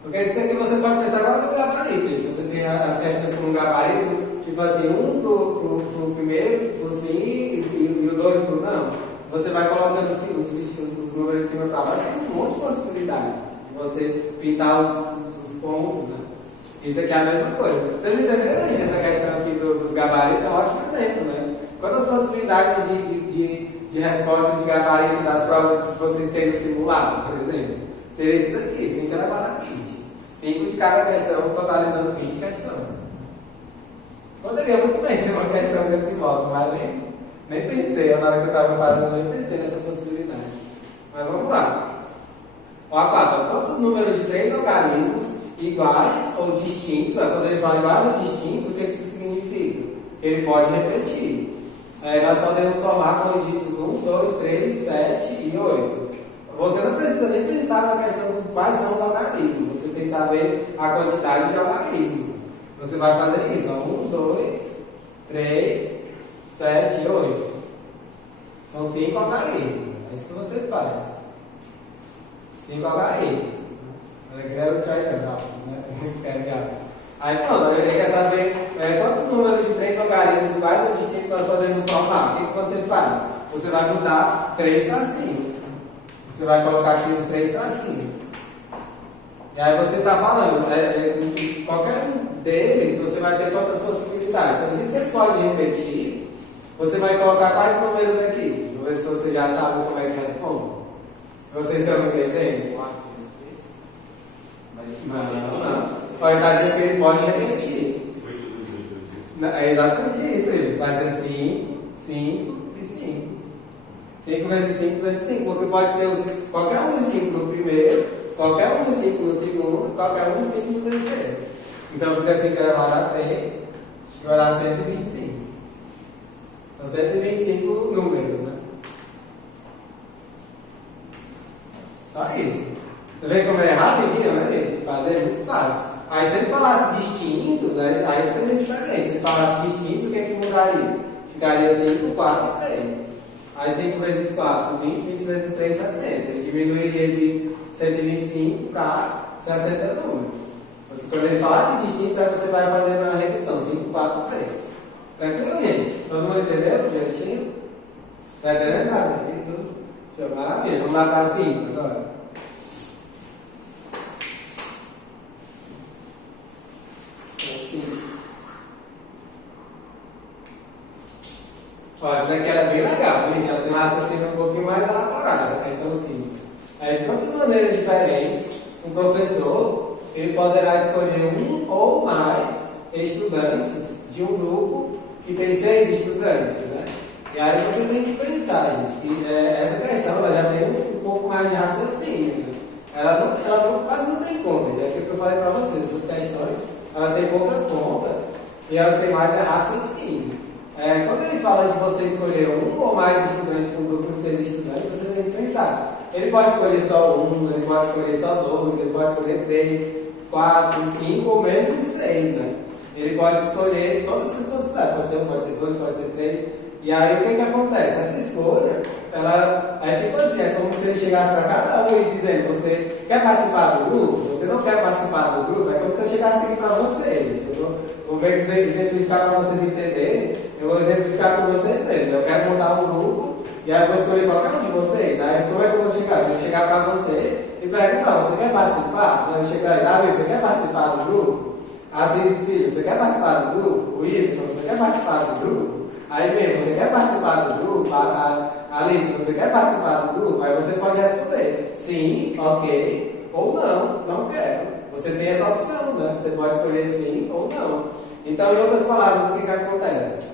Porque isso aqui você pode pensar agora no gabarito. Você tem as questões como um gabarito, tipo assim, um pro primeiro, pro sim, e 2 por não, você vai colocando os números de cima para baixo, tem um monte de possibilidade de você pintar os pontos, né? Isso aqui é a mesma coisa. Vocês entenderam, gente, essa questão aqui dos gabaritos? É um ótimo exemplo, né? Quantas possibilidades de resposta de gabarito das provas que vocês têm no simulado, por exemplo? Seria isso daqui, 5 elevado a 20. 5 de cada questão, totalizando 20 questões. Poderia muito bem ser uma questão desse modo, mas nem pensei, na hora que eu estava fazendo, nem pensei nessa possibilidade. Mas vamos lá. Ó, A4, quantos números de 3 algarismos iguais ou distintos, quando ele fala iguais ou distintos, o que isso significa? Ele pode repetir. Nós podemos formar com os dígitos 1, 2, 3, 7 e 8. Você não precisa nem pensar na questão de quais são os algarismos, você tem que saber a quantidade de algarismos. Você vai fazer isso, 1, 2, 3, 7 e 8. São 5 algarismos, é isso que você faz. 5 algarismos. Aí pronto, ele quer saber quantos números de 3 algarismos iguais ou distintos nós podemos formar. O que você faz? Você vai botar 3 tracinhos. Você vai colocar aqui os 3 tracinhos. E aí você está falando, qualquer um deles, você vai ter quantas possibilidades. Se ele diz que ele pode repetir, você vai colocar quais números aqui? Vamos ver se você já sabe como é que responde. Se vocês estão entendendo. Não. Pode estar dizendo que ele pode repetir. É exatamente isso. Vai ser 5, 5 e 5. 5 vezes 5 vezes 5. Porque pode ser qualquer um dos 5 no primeiro, qualquer um dos 5 no segundo, qualquer um dos 5 no terceiro. Então fica 5 elevado a 3, vai dar 125. São 125 números, né? Só isso. Você vê como é rapidinho, né, gente? Fazer é muito fácil. Aí se ele falasse distinto, né, aí seria diferente. Se ele falasse distinto, o que é que mudaria? Ficaria 5, 4 e 3. Aí 5 vezes 4, 20, 20 vezes 3, 60. Ele diminuiria de 125 para 60 números. Quando ele falar de distinto, aí você vai fazer uma redução, 5, 4, 3. Tranquilo, gente? Todo mundo entendeu direitinho? Está entendendo nada? Maravilha. Vamos lá para 5 agora. Ó, essa daqui era bem legal, gente. Ela tem um raciocínio um pouquinho mais elaborado, essa questão simples. De quantas maneiras diferentes, um professor ele poderá escolher um ou mais estudantes de um grupo que tem 6 estudantes, né? E aí você tem que pensar, gente, que essa questão ela já tem um pouco mais de raciocínio, né? Ela quase não tem conta, é aquilo que eu falei para vocês, essas questões, elas têm pouca conta e elas têm mais raciocínio. Quando ele fala de você escolher um ou mais estudantes para um grupo de 6 estudantes, você tem que pensar. Ele pode escolher só um, ele pode escolher só 2, ele pode escolher 3, 4, 5 ou menos 6, né? Ele pode escolher todas essas possibilidades, pode ser 1, pode ser 2, pode ser 3. E aí o que acontece? Essa escolha, ela é tipo assim, é como se ele chegasse para cada um e dizendo, você quer participar do grupo? Você não quer participar do grupo? É como se eu chegasse aqui para vocês. Vou exemplificar para vocês entenderem. Eu vou exemplificar com vocês mesmo. Eu quero montar um grupo e aí eu vou escolher qualquer um de vocês. Aí como é que eu vou chegar? Eu vou chegar para você e perguntar, você quer participar? Eu chego aí, Davi, você quer participar do grupo? Assis, filho, você quer participar do grupo? O Ibson, você quer participar do grupo? Aí mesmo, você quer participar do grupo? Alice, você quer participar do grupo? Aí você pode responder sim, ok, ou não, não quero. Você tem essa opção, né? Você pode escolher sim ou não. Então, em outras palavras, o que acontece?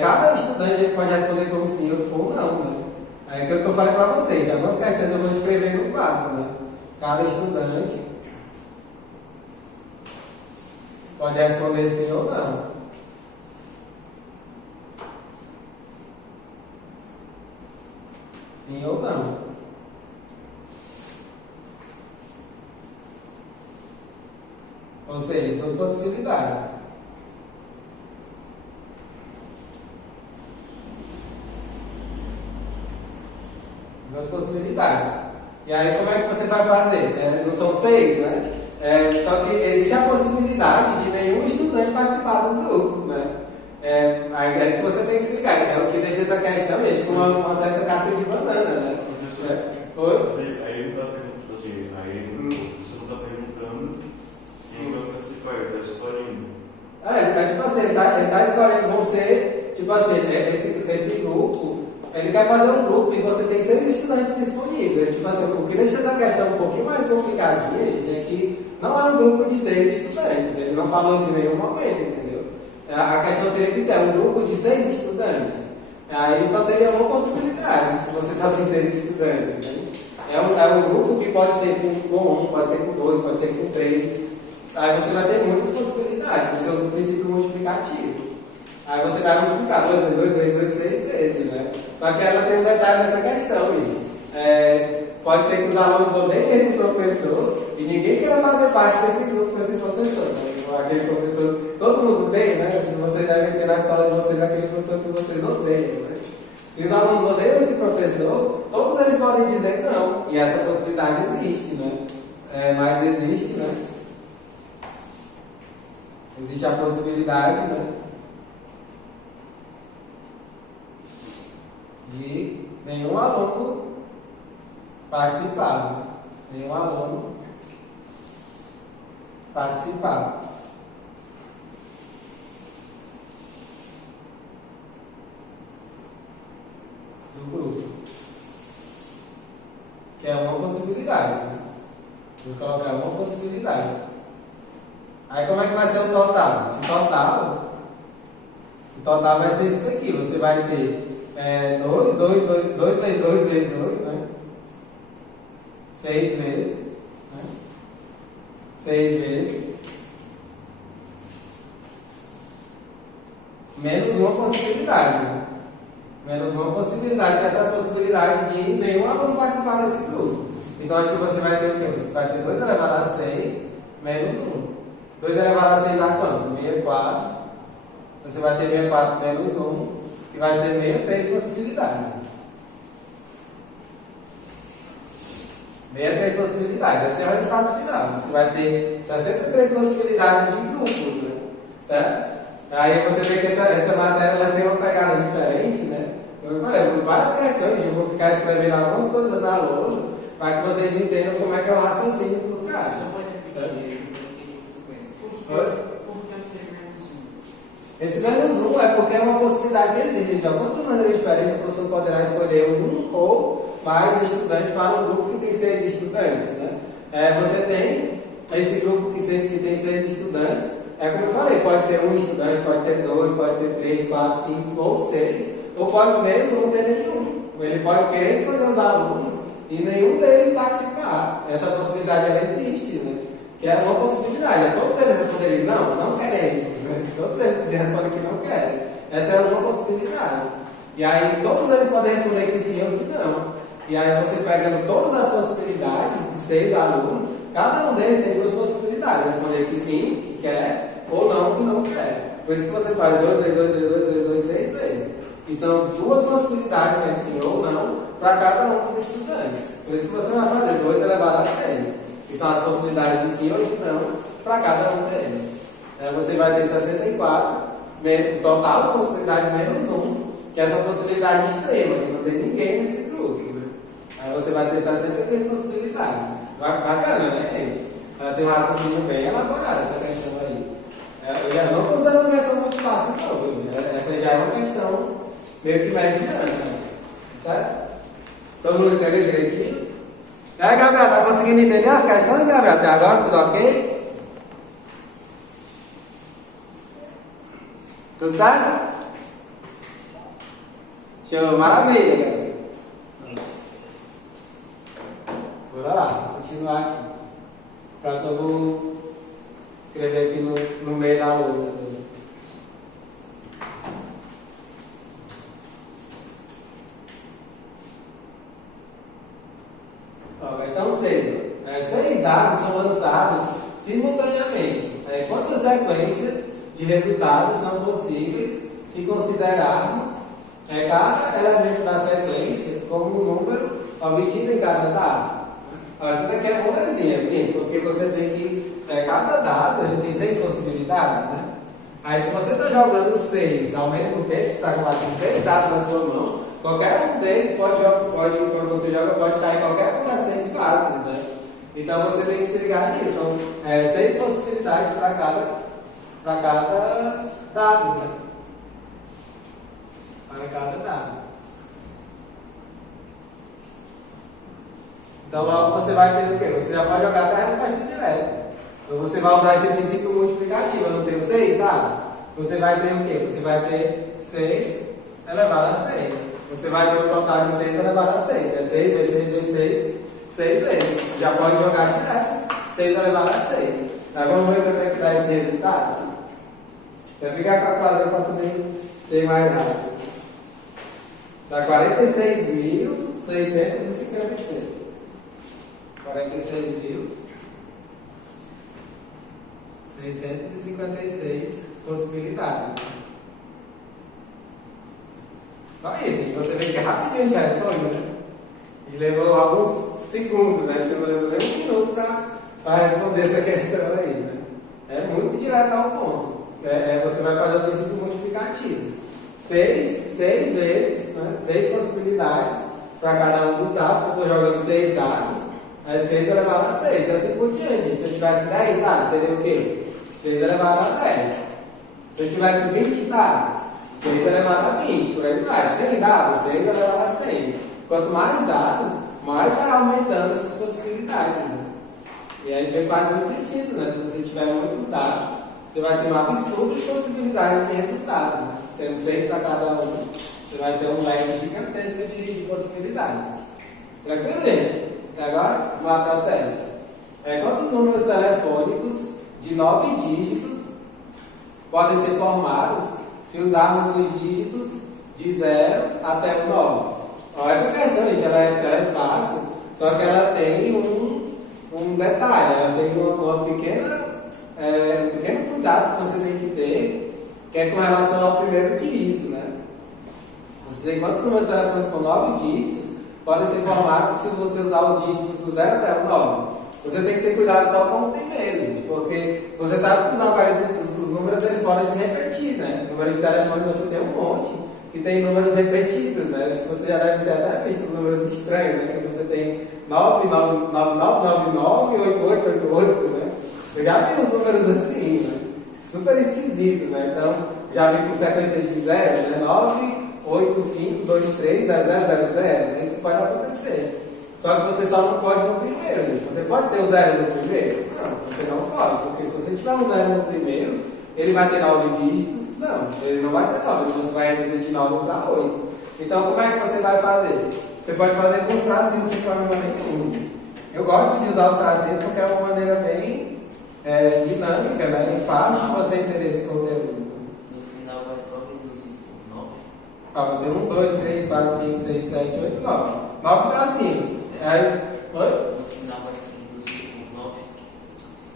Cada estudante pode responder como sim ou não, né? É aquilo que eu falei para vocês. Algumas questões eu vou escrever no quadro, né? Cada estudante pode responder sim ou não. Sim ou não. Ou seja, 2 possibilidades. Duas possibilidades. E aí como é que você vai fazer? Não são 6, né? Só que existe a possibilidade de nenhum estudante participar do grupo, né? Aí é isso que você tem que se ligar. É o que deixa essa questão, gente, com uma certa casca de banana, né? Professor, Oi? aí ele está perguntando, tipo assim, você não está perguntando quem vai participar, ele está escolhendo. Tipo assim, ele tá escolhendo você, tipo assim, esse grupo, ele quer fazer um grupo e você tem 6 estudantes disponíveis. Tipo assim, o que deixa essa questão um pouquinho mais complicadinha, gente, é que não é um grupo de 6 estudantes. Ele não falou isso em nenhum momento, entendeu? A questão teria que dizer, é um grupo de 6 estudantes. Aí só seria uma possibilidade, se você só tem 6 estudantes, entendeu? É um grupo que pode ser com 1, pode ser com 2, pode ser com 3. Aí você vai ter muitas possibilidades, você usa o princípio multiplicativo. Aí você vai multiplicar 2 vezes 2 vezes 2, 6 vezes, né? Só que ela tem um detalhe nessa questão, gente. Pode ser que os alunos odeiem esse professor e ninguém queira fazer parte desse grupo com esse professor, né? Aquele professor, todo mundo odeia, né? Acho que vocês devem ter na escola de vocês aquele professor que vocês odeiam, né? Se os alunos odeiam esse professor, todos eles podem dizer não. E essa possibilidade existe, né? Mas existe, né? Existe a possibilidade, né? De nenhum aluno participar, né? Nenhum aluno participar. Do grupo. Que é uma possibilidade, né? Vou colocar uma possibilidade. Aí como é que vai ser o total? O total vai ser isso daqui. Você vai ter 2 vezes 2, né? 6 vezes. Né? 6 vezes. Menos uma possibilidade, né? Menos uma possibilidade, que é essa possibilidade de nenhum aluno participar desse grupo. Então aqui você vai ter o quê? Você vai ter 2 elevado a 6 menos 1. 2 elevado a 6 dá quanto? 64. Você vai ter 64 menos 1, que vai ser 63 possibilidades. 63 possibilidades. Esse é o resultado final. Você vai ter 63 possibilidades de grupos, né? Certo? Aí você vê que essa matéria ela tem uma pegada diferente, né? Eu falei, por várias questões, eu vou ficar escrevendo algumas coisas na lousa para que vocês entendam como é que é o raciocínio do cara. Esse menos 1 é porque é uma possibilidade que existe. De algumas maneiras diferentes, o professor poderá escolher um ou mais estudantes para um grupo que tem 6 estudantes, né? Você tem esse grupo que tem 6 estudantes. Como eu falei, pode ter um estudante, pode ter 2, pode ter 3, 4, 5 ou 6, ou pode mesmo não ter nenhum. Ele pode querer escolher os alunos e nenhum deles participar. Essa possibilidade ela existe, né? Que é uma possibilidade. Todos eles responderiam não queremos. Né? Todos eles respondem que não querem. Essa é uma possibilidade. E aí todos eles podem responder que sim ou que não. E aí você pegando todas as possibilidades de 6 alunos, cada um deles tem 2 possibilidades. Responder que sim, que quer, ou não, que não quer. Por isso que você faz 2 vezes 2 vezes 2 vezes 2, 6 vezes. Que são 2 possibilidades, né, sim ou não, para cada um dos estudantes. Por isso que você vai fazer 2 elevado a 6. Que são as possibilidades de sim ou de não para cada um deles. Você vai ter 64, total de possibilidades menos 1, que é essa possibilidade extrema, que não tem ninguém nesse grupo. Né? Aí você vai ter 63 possibilidades. Bacana, né, gente? Ela tem um raciocínio bem elaborado, essa questão aí. Eu já não estou dando uma questão muito fácil, não. Essa já é uma questão meio que mediana, né? Certo? Todo mundo entendeu direitinho? Gabriel, tá conseguindo entender as questões, Gabriel? Até agora, tudo ok? Tudo certo? Show, maravilha, Gabriel. Bora lá, continuar aqui. Eu vou escrever aqui no meio da lousa. Questão 6. 6 dados são lançados simultaneamente. Quantas sequências de resultados são possíveis se considerarmos cada elemento da sequência como um número obtido em cada dado? Essa daqui é molezinha, porque você tem que. Cada dado ele tem 6 possibilidades, né? Aí se você está jogando 6 ao mesmo tempo, está com 6 dados na sua mão, qualquer um deles quando você joga, pode cair qualquer um das 6 faces, né? Então você tem que se ligar nisso. São 6 possibilidades para cada dado, né? Para cada dado. Então logo você vai ter o quê? Você já pode jogar até a resposta direta. Então você vai usar esse princípio multiplicativo. Eu não tenho 6 dados? Você vai ter o quê? Você vai ter 6 elevado a 6. Você vai ter o total de 6 elevado a 6. É 6 vezes 6 vezes 6, 6 vezes. Você já pode jogar direto. 6 elevado a 6. Aí vamos ver quanto é que dá esse resultado? Então fica a calculadora para poder ser mais rápido. Dá 46.656. 46.656 possibilidades. Só isso, você vê que rapidinho já responde, né? E levou alguns segundos, né? Acho que eu não levou nem um minuto para responder essa questão aí, né? É muito direto ao ponto. Você vai fazer o princípio multiplicativo. 6 vezes, né? 6 possibilidades para cada um dos dados. Você for jogando 6 dados, aí 6 elevado a 6, e assim por diante. Se eu tivesse 10 dados, seria o quê? 6 elevado a 10. Se eu tivesse 20 dados, 6 elevado a 20, por aí vai. 100 dados, 6 elevado a 100. Quanto mais dados, mais vai aumentando essas possibilidades, né? E aí faz muito sentido, né? Se você tiver muitos dados, você vai ter uma absurda possibilidade de resultado, né? Sendo 6 para cada um, você vai ter um leque gigantesco de possibilidades. Tranquilo, gente? E agora, vamos lá para a 7. Quantos números telefônicos de 9 dígitos podem ser formados se usarmos os dígitos de 0 até o 9? Ó, essa questão, gente, ela é fácil, só que ela tem um detalhe, ela tem um pequeno cuidado que você tem que ter, que é com relação ao primeiro dígito, né? Você tem quantos números telefônicos com 9 dígitos podem ser formados se você usar os dígitos do 0 até o 9? Você tem que ter cuidado só com o primeiro, gente, porque você sabe que os algarismos, os números, eles podem se repetir, né? Número de telefone você tem um monte que tem números repetidos, né? Acho que você já deve ter até visto os números estranhos, né? Que você tem 99999 e 8888, né? Eu já vi uns números assim, né? Super esquisitos, né? Então, já vi com sequências de 0, né? 985230000, né? Isso pode acontecer. Só que você só não pode no primeiro, gente. Você pode ter o 0 no primeiro? Não, você não pode, porque se você tiver um 0 no primeiro, ele vai ter 9 dígitos? Não, ele não vai ter 9, você vai reduzir de 9 para 8. Então, como é que você vai fazer? Você pode fazer com os tracinhos sem problema nenhum. Eu gosto de usar os tracinhos porque é uma maneira bem dinâmica, né? E fácil de você entender esse conteúdo. No final vai só reduzir por 9? Vai ser 1, 2, 3, 4, 5, 6, 7, 8, 9. 9 tracinhos. Aí, oi? No final vai ser reduzido por 9?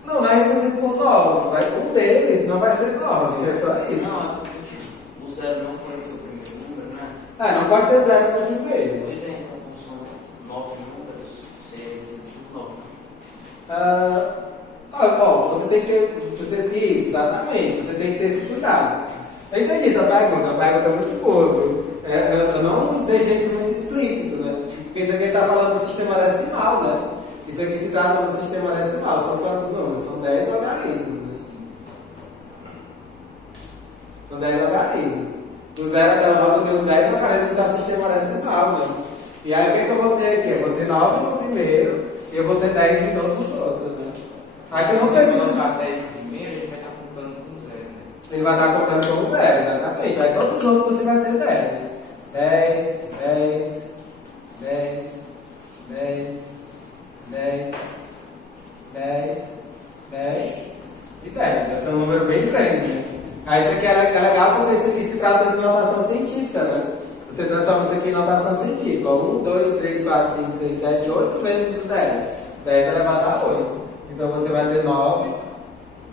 Não é reduzido por 9. Um deles não vai ser 9, é só isso. Não, é porque o 0 não pode ser o primeiro número, né? Não pode ter 0 no primeiro. Pois é, então como são 9 números, seria reduzido por 9. Bom, você tem que ter. Você diz, exatamente, você tem que ter esse cuidado. Eu entendi a pergunta é muito boa. Eu não deixei isso muito explícito, né? Porque isso aqui está falando do sistema decimal, né? Isso aqui se trata do sistema decimal. São quantos números? São 10 algarismos. São 10 algarismos. Do 0 até o 9 eu tenho os 10 algarismos do sistema decimal, né? E aí o que eu vou ter aqui? Eu vou ter 9 no primeiro e eu vou ter 10 em todos os outros, né? Aí eu não preciso. Se colocar 10 primeiro, ele vai estar contando com 0, né? Ele vai estar contando com 0, exatamente. Aí todos os outros você vai ter 10. 10, 10, 10, 10, 10, 10, 10 e 10. Esse é um número bem grande, né? Aí isso aqui é legal porque isso aqui se trata de notação científica, né? Você transforma isso aqui em notação científica. 1, 2, 3, 4, 5, 6, 7, 8 vezes 10. 10 elevado a 8. Então você vai ter 9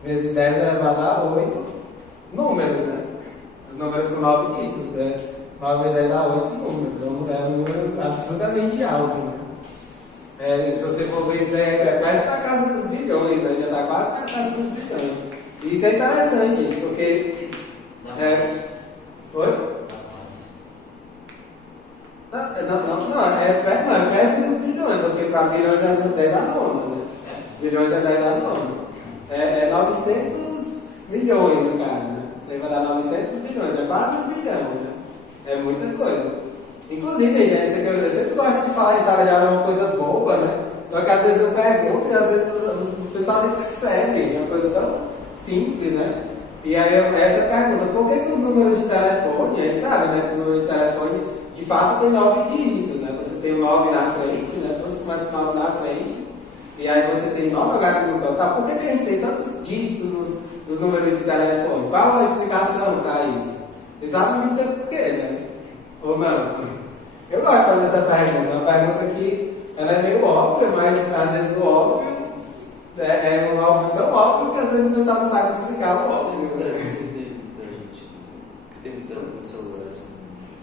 vezes 10 elevado a 8 números, né? Os números com 9 dígitos, né? 9 vezes 10 a 8 números. Então é um número absurdamente alto, né? Se você for ver isso daí, é perto da casa dos bilhões, né? Já está quase na casa dos bilhões. E isso é interessante, gente, porque Oi? Não, é perto dos bilhões, porque para bilhões é 10 a 9, né? Bilhões é 10 a 9. É 900 milhões no caso, né? Você vai dar 900 bilhões, é 4 bilhões, né? É muita coisa. Inclusive, gente, eu sempre gosto de falar em sala de aula uma coisa boba, né? Só que às vezes eu pergunto e às vezes o pessoal nem percebe, gente. É uma coisa tão simples, né? E aí essa pergunta, por que os números de telefone, a gente sabe, né? Que os números de telefone de fato tem 9 dígitos, né? Você tem o 9 na frente, né? Então você começa com o 9 na frente, e aí você tem 9 H no total. Tá, por que a gente tem tantos dígitos nos números de telefone? Qual a explicação para isso? Vocês sabem me dizer por quê, né? Ou não? Eu gosto de fazer essa pergunta. É uma pergunta que ela é meio óbvia, mas às vezes o óbvio é um óbvio tão óbvio que às vezes o pessoal não sabe explicar o óbvio. Tem muita celular assim.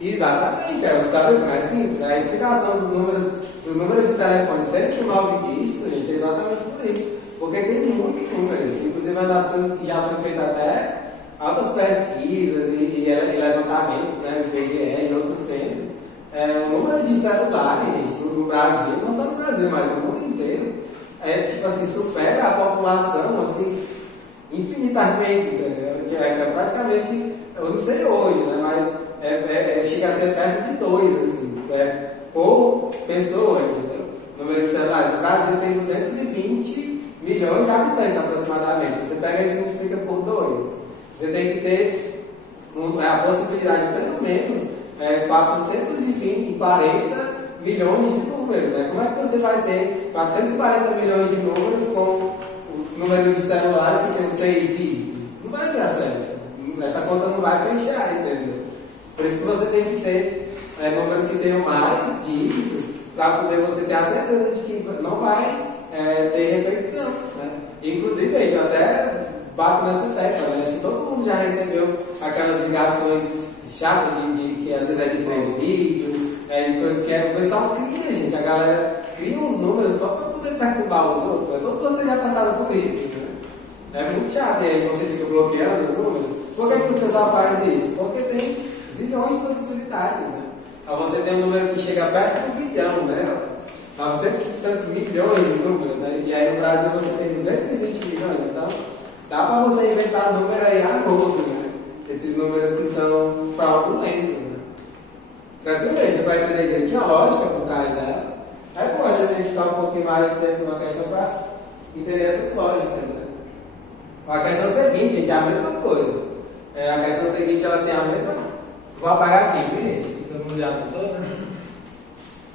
Exatamente, tá vendo? Mais simples. A explicação dos números de telefone serem com 9 dígitos, gente, é exatamente por isso. Porque tem muitos números. Inclusive, uma das coisas que já foi feita até altas pesquisas e levantamentos, né, no IBGE e outros centros. O número de celulares, gente, no Brasil, não só no Brasil, mas no mundo inteiro, tipo assim, supera a população, assim, infinitamente, entendeu? Que é praticamente, eu não sei hoje, né, mas chega a ser perto de 2, assim, por pessoa, entendeu? O número de celulares. O Brasil tem 220 milhões de habitantes, aproximadamente. Você pega isso e multiplica por 2. Você tem que ter a possibilidade, pelo menos, 440 milhões de números, né? Como é que você vai ter 440 milhões de números com o número de celulares que tem 6 dígitos? Não vai dar certo. Essa conta não vai fechar, entendeu? Por isso que você tem que ter números que tenham mais dígitos para poder você ter a certeza de que não vai ter repetição, né? Inclusive, eu até bato nessa tecla, né? Acho que todo mundo já recebeu aquelas ligações chatas que às vezes é de presídio, de coisa que o pessoal cria, gente. A galera cria uns números só para poder perturbar os outros. Todos vocês já passaram por isso, né? É muito chato, e aí você fica bloqueando os números. Por que o pessoal faz isso? Porque tem zilhões de possibilidades, né? Então você tem um número que chega perto do bilhão, né? 900 e tantos milhões de números, né? E aí no Brasil você tem 220 milhões, então dá para você inventar um número aí a rodo, né? Esses números que são fraudulentos, né? Tranquilamente, para entender direitinho a lógica por trás dela. É bom a gente ficar um pouquinho mais de tempo numa questão para entender essa lógica, né? A questão seguinte, gente, é a mesma coisa. A questão seguinte, ela tem a mesma... Vou apagar aqui, viu, gente? Todo mundo já apontou, né?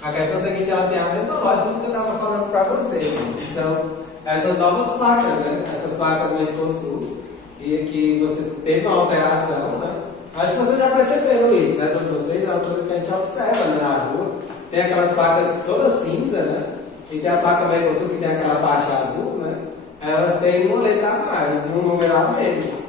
A questão seguinte, ela tem a mesma lógica do que eu estava falando para vocês, gente, que são essas novas placas, né? Essas placas Mercosul, que vocês teve uma alteração, né? Acho que vocês já perceberam isso, né? Todos vocês, é uma coisa que a gente observa, né, na rua. Tem aquelas placas todas cinza, né? E tem a placa Mercosul que tem aquela faixa azul, né? Elas têm uma letra a mais e um número a menos.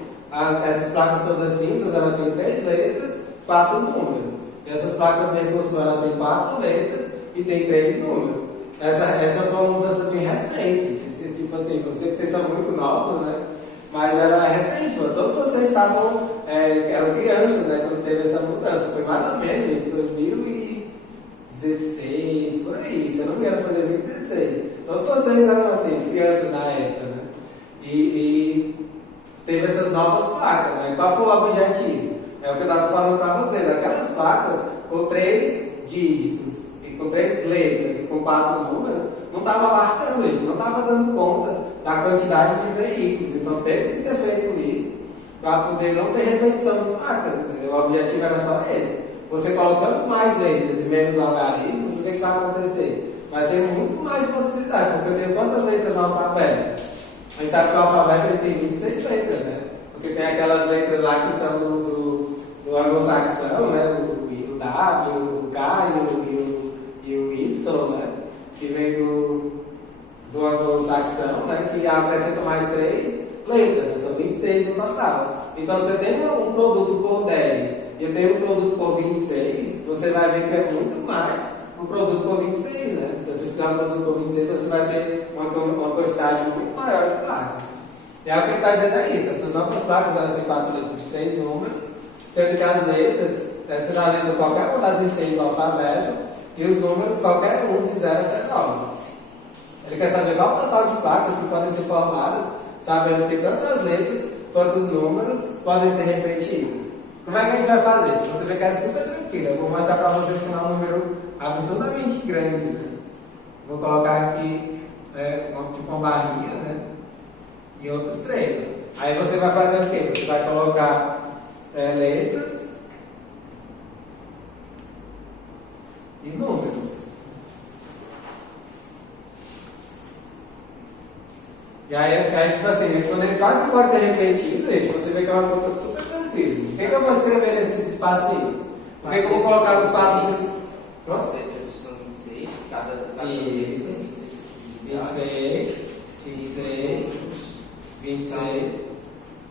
Essas placas todas cinzas, elas têm 3 letras, 4 números. Essas placas Mercosul, elas têm 4 letras e tem 3 números. Essa foi uma mudança bem recente. Tipo assim, eu sei que vocês são muito novos, né? Mas ela é recente, mano. Todos vocês eram crianças, né? Quando teve essa mudança. Foi mais ou menos, gente, 2016, por aí. Se eu não me engano, foi 2016. Todos vocês eram, assim, crianças na época, né? E teve essas novas placas, né? Qual foi o objetivo? É o que eu estava falando para vocês. Aquelas placas com 3 dígitos, e com 3 letras e com 4 números, não estava marcando isso, não estava dando conta da quantidade de veículos. Então teve que ser feito isso para poder não ter repetição de placas, entendeu? O objetivo era só esse. Você colocando mais letras e menos algarismos, o que vai acontecer? Vai ter muito mais possibilidades, porque eu tenho quantas letras no alfabeto? A gente sabe que o alfabeto ele tem 26 letras, né? Porque tem aquelas letras lá que são do anglo-saxão, né? O W, o K e o Y, né? Que vem do anglo-saxão, né? Que acrescenta mais 3 letras, são 26 no total. Então, você tem um produto por 10 e eu tenho um produto por 26, você vai ver que é muito mais um produto por 26, né? Se você fizer um produto por 26, você vai ter uma quantidade muito maior de placas. E aí o que ele está dizendo é isso, essas novas placas elas têm 4 letras e 3 números, sendo que as letras, essa é a letra qualquer uma das 26 do alfabeto, e os números qualquer um de 0 até 9. Ele quer saber qual o total de placas que podem ser formadas, sabendo que tanto as letras quanto os números podem ser repetidos. Como é que a gente vai fazer? Você vê que é super tranquilo. Eu vou mostrar para vocês que é um número absurdamente grande. Né? Vou colocar aqui tipo uma barrinha, né? E outros 3. Né? Aí você vai fazer o quê? Você vai colocar letras e números. E aí, tipo assim, quando ele fala que pode ser repetido, gente, você vê que é uma conta super tranquila. Por que eu vou escrever nesses espacinhos? Por que eu vou colocar os fatos? As letras são 26, cada Isso. 26, 26.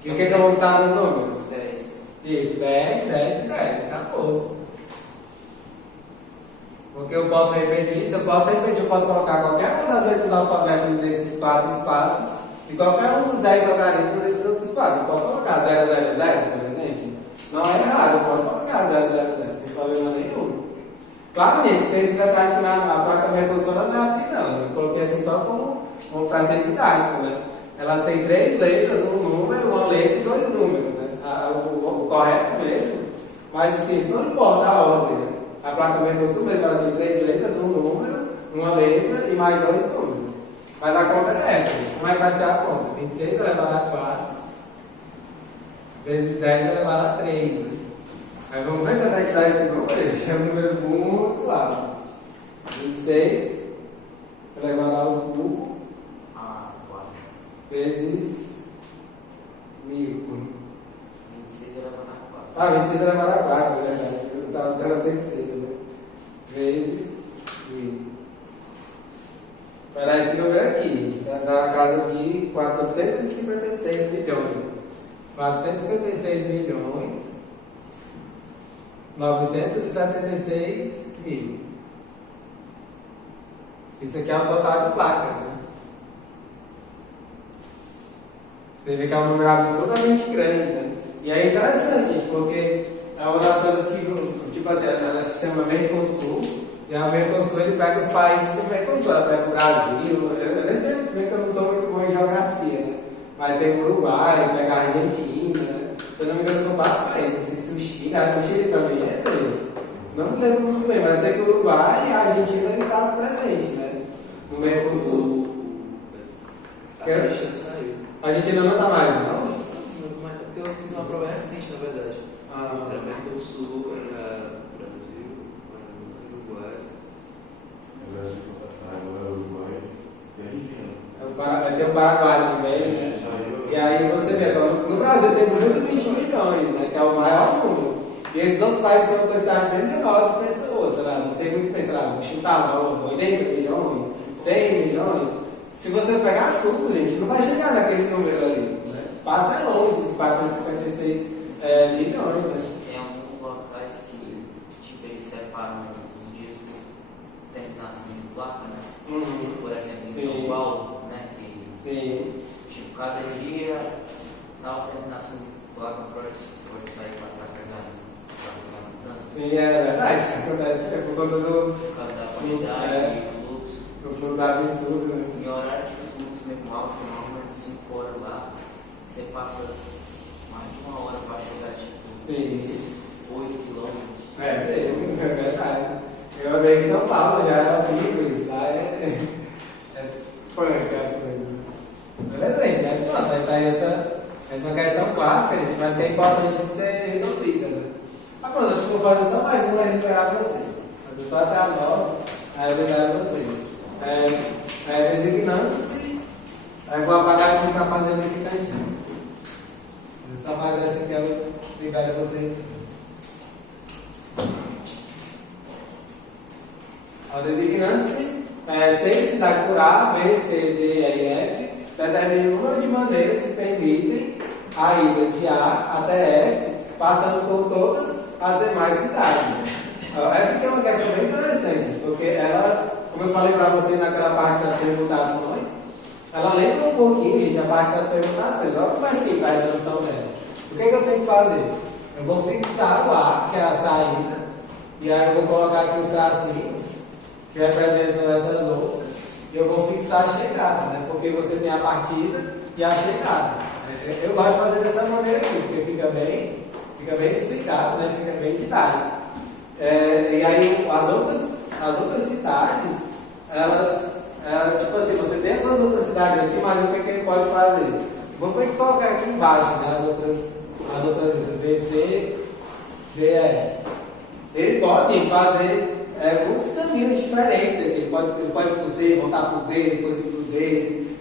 E o que eu vou botar nos números? 10. Isso, 10, 10 e 10. Acabou. Porque eu posso repetir, se eu posso repetir, eu posso colocar qualquer uma das letras do alfabeto nesses 4 espaços e qualquer um dos 10 algarismos nesses outros espaços. Eu posso colocar 000, por exemplo. Não é errado, eu posso colocar 000, sem problema nenhum. Claro, gente, tem esse detalhe que na placa Mercosul não é assim não. Eu coloquei assim só como para ser didático, né? Elas têm 3 letras, um número, uma letra e 2 números, né? O correto mesmo. Mas assim, isso não importa a ordem, né? A placa Mercosul mesmo, ela tem 3 letras, um número, uma letra e mais 2 números. Mas a conta é essa, gente. Como é que vai ser a conta? 26 elevado a 4 vezes 10 elevado a 3, né? Aí vamos ver quanto é que dá esse número, gente. É um número muito alto. 26 elevado ao cubo vezes 1000. 26 elevado a 4. Ah, 26 elevado a 4, é verdade. Eu estava tendo a terceira, né? Vezes 1000. Vai dar esse número aqui. Vai dar na casa de 456 milhões. 456 milhões. 976 mil. Isso aqui é o total de placas, né? Você vê que é um número absurdamente grande, né? E é interessante, gente, porque é uma das coisas que, tipo assim, ela se chama Mercosul, e a Mercosul ele pega os países do Mercosul, ela pega o Brasil, eu nem sei muito bem que eu não sou muito bom em geografia, né? Mas tem o Uruguai, pega a Argentina, né? Se eu não me engano, são 4 países, o Chile, o Chile também é 3. Não me lembro muito bem, mas sei que o Uruguai e a Argentina ele estavam presentes, né? No Mercosul. A Argentina saiu. A Argentina não está mais, não? Mas é porque eu fiz uma prova recente, na verdade. Ah. Era Mercosul, era Brasil, Uruguai. Agora o Uruguai e a Argentina. Tem o Paraguai também, né? E aí você vê, no Brasil tem 220 milhões, né? Que é o maior número. E esses outros países têm uma quantidade bem menor de pessoas, sei lá, não sei muito bem, sei lá, vou chutar, 80 milhões, 100 milhões. Se você pegar tudo, gente, não vai chegar naquele número ali, né? Passa longe de 456 milhões, né? É um locais que, tipo, eles separam os dias por tempo de nascimento de placa, né? Uhum. Por exemplo, em Sim. São Paulo, né? Que, Sim. tipo, cada dia, tal terminação de placa pode sair para pegar no trânsito. Sim, é verdade, isso acontece por conta do Por causa da quantidade e fluxo. fluxo absurdo, né? Em horário de fluxo mesmo alto, normalmente 5 horas lá, você passa mais de 1 hora para chegar, tipo, Sim. 8 quilômetros. É mesmo, é verdade. Eu andei em São Paulo, já é horrível isso, lá punk a coisa. Beleza, gente? Aí pronto, aí tá essa é uma questão clássica, gente, mas que é importante de ser resolvida, né? Mas pronto, acho que vou fazer só mais uma aí para vocês. Fazer só até a 9, aí eu vou dar a vocês. Designando-se, aí eu vou apagar aqui para fazer nesse cantinho. Só mais essa que eu ligar a vocês. Designando-se, sem cidade por A, B, C, D, E, F, determine o número de maneiras que permitem a ida de A até F, passando por todas as demais cidades. Essa aqui é uma questão bem interessante, porque ela, como eu falei para vocês naquela parte das permutações, ela lembra um pouquinho, gente, a parte das perguntações. Olha como é assim faz a resolução dela. O que é que eu tenho que fazer? Eu vou fixar o A, que é a saída, e aí eu vou colocar aqui os tracinhos, que representam essas outras, e eu vou fixar a chegada, né? Porque você tem a partida e a chegada. Eu gosto de fazer dessa maneira aqui, porque fica bem explicado, né? Fica bem didático. E aí as outras cidades, elas, tipo assim, você tem essas outras cidades aqui, mas o que, é que ele pode fazer? Vamos ter que colocar aqui embaixo, né? As outras B, C, D, E. Ele pode fazer muitos caminhos diferentes aqui. Ele pode ir para o C, voltar para o B, depois ir para o D.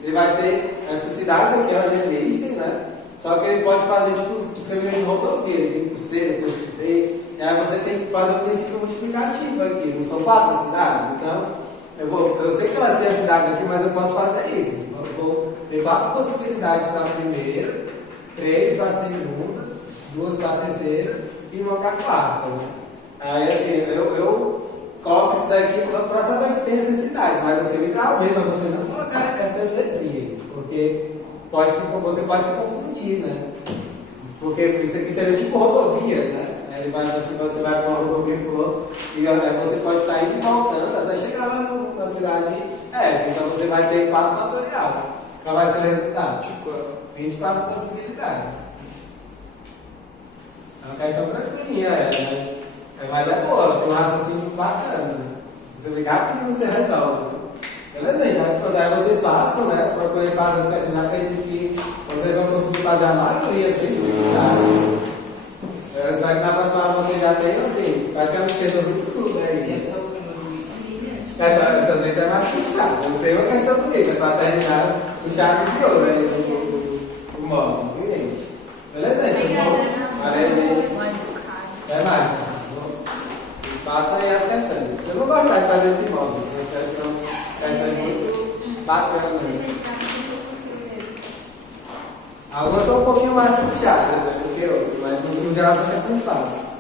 Ele vai ter essas cidades aqui, elas existem, né? Só que ele pode fazer tipo o caminho de rodovia, ele vem para o C, depois para o D. E aí você tem que fazer um princípio multiplicativo aqui. Não são 4 cidades? Então, eu sei que elas têm a cidade aqui, mas eu posso fazer isso. Eu vou ter 4 possibilidades para a primeira, 3 para a segunda, 2 para a terceira e 1 para a quarta. Aí assim, eu coloco isso daqui só para saber que tem essas cidades, mas assim, o ideal mesmo é você não colocar essa letrinha, porque você pode se confundir, né? Porque isso aqui seria tipo rodovias, né? Você vai para uma rodovia para o outro, e aí você pode estar indo e voltando até chegar lá na cidade F. Então você vai ter 4 fatorial. Qual vai ser o resultado? 24 possibilidades. É uma questão tranquilinha, mas é boa, ela tem um raciocínio bacana, né? Você ligar rapidinho você resolve. Beleza, gente? Aí vocês façam, né? Procurem fazer as questões, acredito que vocês vão conseguir fazer a maioria sem dificuldade. Eu espero que na próxima aula vocês já tenham, assim, praticamente resolvido tudo aí. E essa última do item? Essa letra é mais puxada. Não tem uma questão do item, é para terminar o chave de ouro, né? O módulo, gente. Beleza, gente? Valeu, gente. Até mais. Faça aí as questões. Eu não gostar de fazer esse módulo, são questões muito bacanas. Algumas são um pouquinho mais puxadas, né, do que outras, mas no geral são questões fáceis.